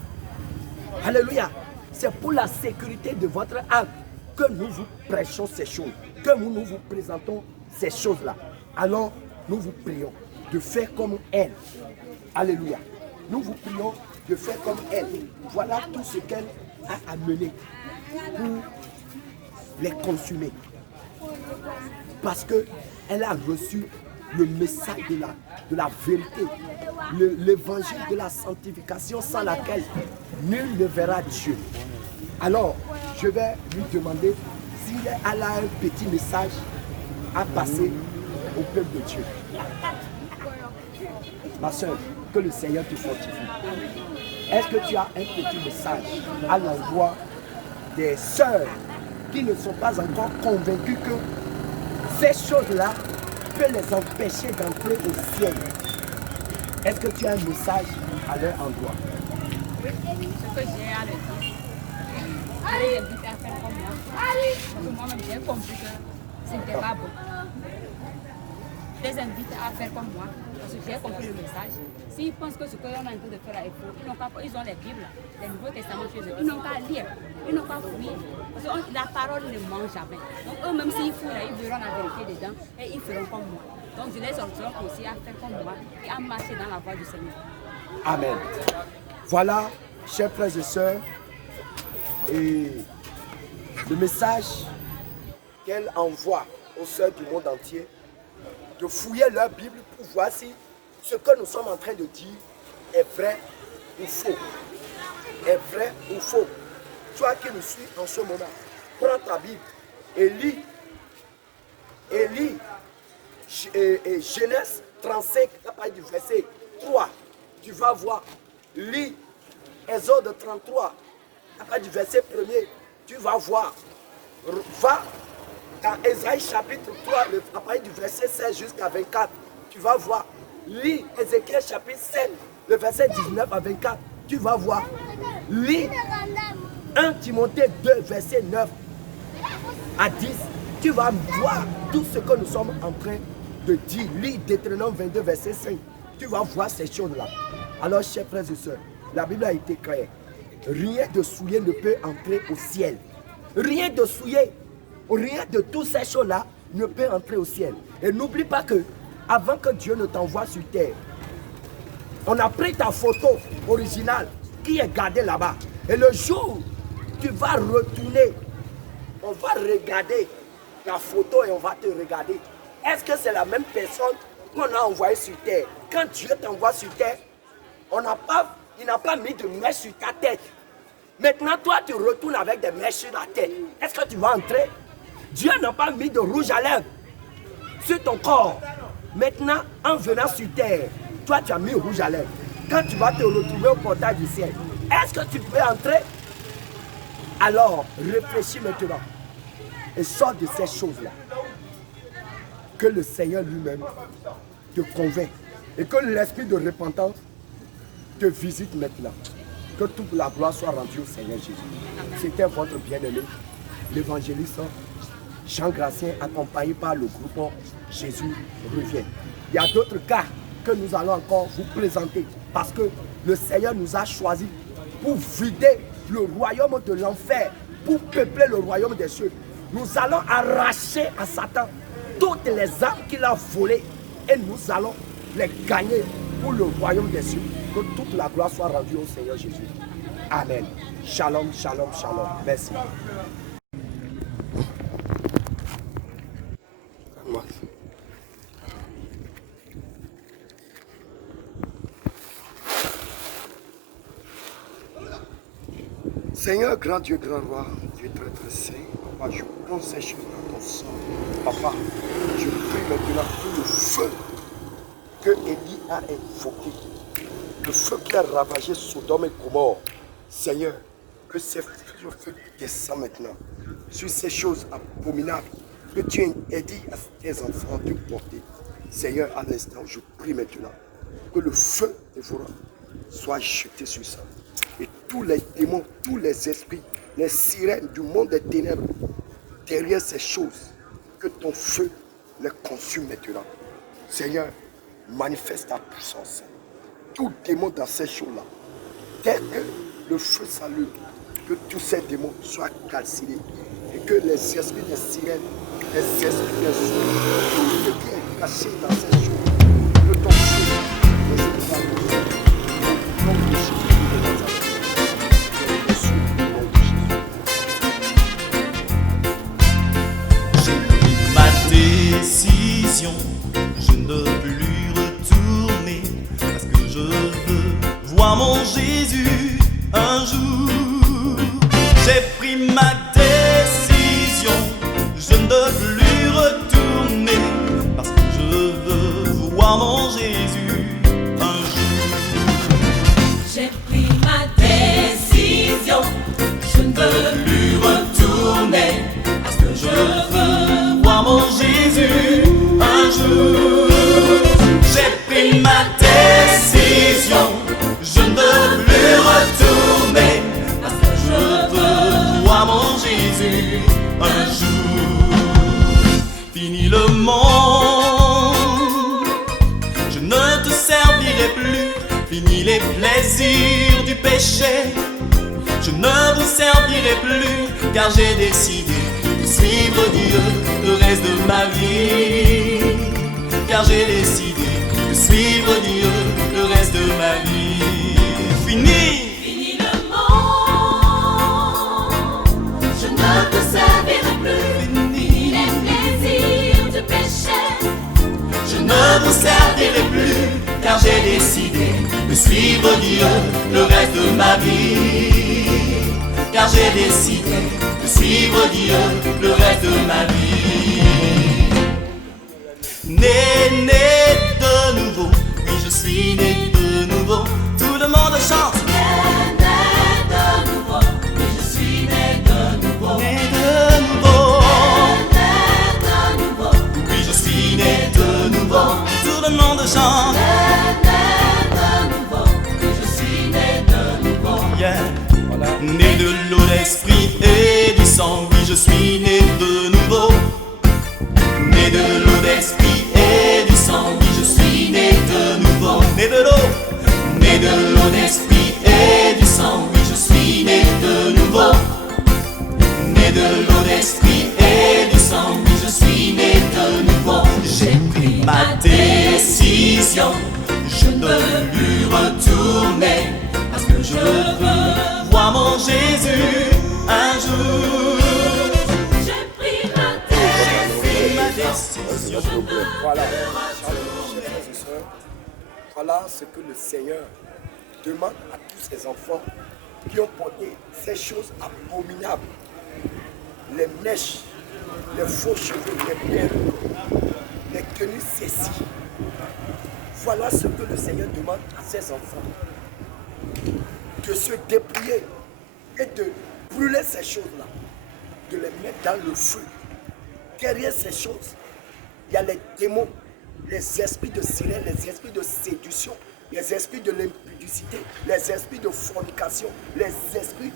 Alléluia. C'est pour la sécurité de votre âme que nous vous prêchons ces choses, que nous vous présentons ces choses-là. Alors, nous vous prions de faire comme elle. Alléluia. Nous vous prions de faire comme elle. Voilà tout ce qu'elle a amené pour les consumer. Parce qu'elle a reçu le message de la vérité, l'évangile de la sanctification sans laquelle nul ne verra Dieu. Alors, je vais lui demander s'il a un petit message à passer au peuple de Dieu. Ma soeur, que le Seigneur te fortifie. Est-ce que tu as un petit message à l'endroit des sœurs qui ne sont pas encore convaincues que ces choses-là peuvent les empêcher d'entrer au ciel? Est-ce que tu as un message à leur endroit? Oui, ce que j'ai à leur dire. Je les invite à faire comme moi. Moi-même, j'ai compris que ce n'était pas bon. Je les invite à faire comme moi, parce que j'ai compris le message. S'ils pensent que ce qu'on est en train de faire est faux, ils ont les Bibles, les Nouveaux Testaments chez eux, ils n'ont qu'à lire, ils n'ont qu'à fouiller. Parce que la parole ne ment jamais. Donc eux-mêmes, s'ils fouillent, là, ils verront la vérité dedans et ils feront comme moi. Donc je les exhorte aussi à faire comme moi et à marcher dans la voie du Seigneur. Amen. Voilà, chers frères et sœurs, et le message qu'elle envoie aux sœurs du monde entier, de fouiller leur Bible pour voir si ce que nous sommes en train de dire est vrai ou faux. Est vrai ou faux. Toi qui nous suis en ce moment, prends ta Bible et lis. Et lis Genèse 35, à partir du verset 3. Tu vas voir. Lis Exode 33, à partir du verset 1er. Tu vas voir. Va dans Ésaïe chapitre 3, à partir du verset 16 jusqu'à 24. Tu vas voir. Lis Ézéchiel chapitre 7, le verset 19 à 24. Tu vas voir. Lis 1 Timothée 2, verset 9 à 10. Tu vas voir tout ce que nous sommes en train de dire. Lis Deutéronome 22, verset 5. Tu vas voir ces choses-là. Alors, chers frères et sœurs, la Bible a été claire. Rien de souillé ne peut entrer au ciel. Rien de souillé, rien de toutes ces choses-là ne peut entrer au ciel. Et n'oublie pas que, avant que Dieu ne t'envoie sur terre, on a pris ta photo originale qui est gardée là-bas. Et le jour où tu vas retourner, on va regarder la photo et on va te regarder. Est-ce que c'est la même personne qu'on a envoyée sur terre? Quand Dieu t'envoie sur terre, il n'a pas mis de mèche sur ta tête. Maintenant, toi, tu retournes avec des mèches sur la tête. Est-ce que tu vas entrer? Dieu n'a pas mis de rouge à lèvres sur ton corps. Maintenant, en venant sur terre, toi, tu as mis rouge à lèvres. Quand tu vas te retrouver au portail du ciel, est-ce que tu peux entrer? Alors, réfléchis maintenant et sors de ces choses-là. Que le Seigneur lui-même te convainc et que l'esprit de repentance te visite maintenant. Que toute la gloire soit rendue au Seigneur Jésus. C'était votre bien-aimé, l'évangéliste Jean Gracien, accompagné par le groupe Jésus revient. Il y a d'autres cas que nous allons encore vous présenter parce que le Seigneur nous a choisis pour vider le royaume de l'enfer, pour peupler le royaume des cieux. Nous allons arracher à Satan toutes les âmes qu'il a volées et nous allons les gagner pour le royaume des cieux. Que toute la gloire soit rendue au Seigneur Jésus. Amen. Shalom, shalom, shalom. Merci. Seigneur, grand Dieu, grand roi, Dieu très très saint, Papa, je prends ces choses dans ton sang. Papa, je prie maintenant pour le feu que Élie a invoqué, le feu qui a ravagé Sodome et Gomorrhe. Seigneur, que ce feu descend maintenant sur ces choses abominables que tu as dit à tes enfants de porter. Seigneur, à l'instant, je prie maintenant que le feu dévorant soit jeté sur ça. Et tous les démons, tous les esprits, les sirènes du monde des ténèbres, derrière ces choses, que ton feu les consume maintenant. Seigneur, manifeste ta puissance. Tout démon dans ces choses-là, dès que le feu s'allume, que tous ces démons soient calcinés et que les esprits des sirènes, les esprits des souris, tout ce qui est caché dans ces choses, que ton feu les éclate. Au nom de Jésus de Nazareth. Décision, je ne veux plus retourner parce que je veux voir mon Jésus un jour. J'ai pris ma décision, je ne veux plus retourner parce que je veux voir mon Jésus un jour. J'ai pris ma décision, je ne veux plus retourner parce que je veux voir mon Jésus un jour. J'ai pris ma décision, je ne veux plus retourner parce que je veux voir mon Jésus servirai plus. Fini les plaisirs du péché. Je ne vous servirai plus, car j'ai décidé de suivre Dieu le reste de ma vie. Car j'ai décidé de suivre Dieu le reste de ma vie. Fini le monde, je ne te servirai plus. Fini les plaisirs du péché. Je ne vous servirai plus, car j'ai décidé de suivre Dieu le reste de ma vie. Car j'ai décidé de suivre Dieu le reste de ma vie. Né de nouveau, oui je suis né de nouveau. Tout le monde chante. Né de nouveau, oui je suis né de nouveau. Né de nouveau. Né de nouveau, Oui je suis né de nouveau. Tout le monde chante. né de nouveau, oui je suis né de nouveau. Yeah. Né de l'eau, d'esprit et du sang, oui je suis né de nouveau. Né de l'eau, d'esprit et du sang, oui je suis né de nouveau. Né de l'eau, d'esprit et du sang, oui je suis né de nouveau. Né de l'eau, d'esprit et du sang, oui je suis né de nouveau. J'ai pris ma décision, je ne veux plus retourner, parce que je veux voir mon Jésus un jour. J'ai pris ma décision. Voilà, chers et sœurs, voilà ce que le Seigneur demande à tous ses enfants qui ont porté ces choses abominables, les mèches, les faux cheveux, les perles, les tenues ceci. Voilà ce que le Seigneur demande à ses enfants, de se dépouiller et de brûler ces choses-là, de les mettre dans le feu. Derrière ces choses, il y a les démons, les esprits de sirène, les esprits de séduction, les esprits de l'impudicité, les esprits de fornication, les esprits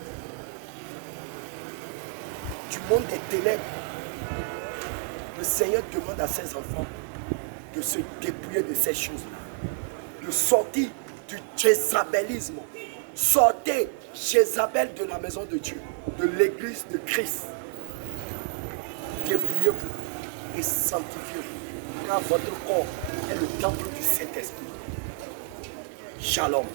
du monde des ténèbres. Le Seigneur demande à ses enfants de se dépouiller de ces choses-là, de sortir du jézabelisme. Sortez Jézabel de la maison de Dieu, de l'église de Christ. Dépouillez-vous et sanctifiez-vous, car votre corps est le temple du Saint-Esprit. Shalom.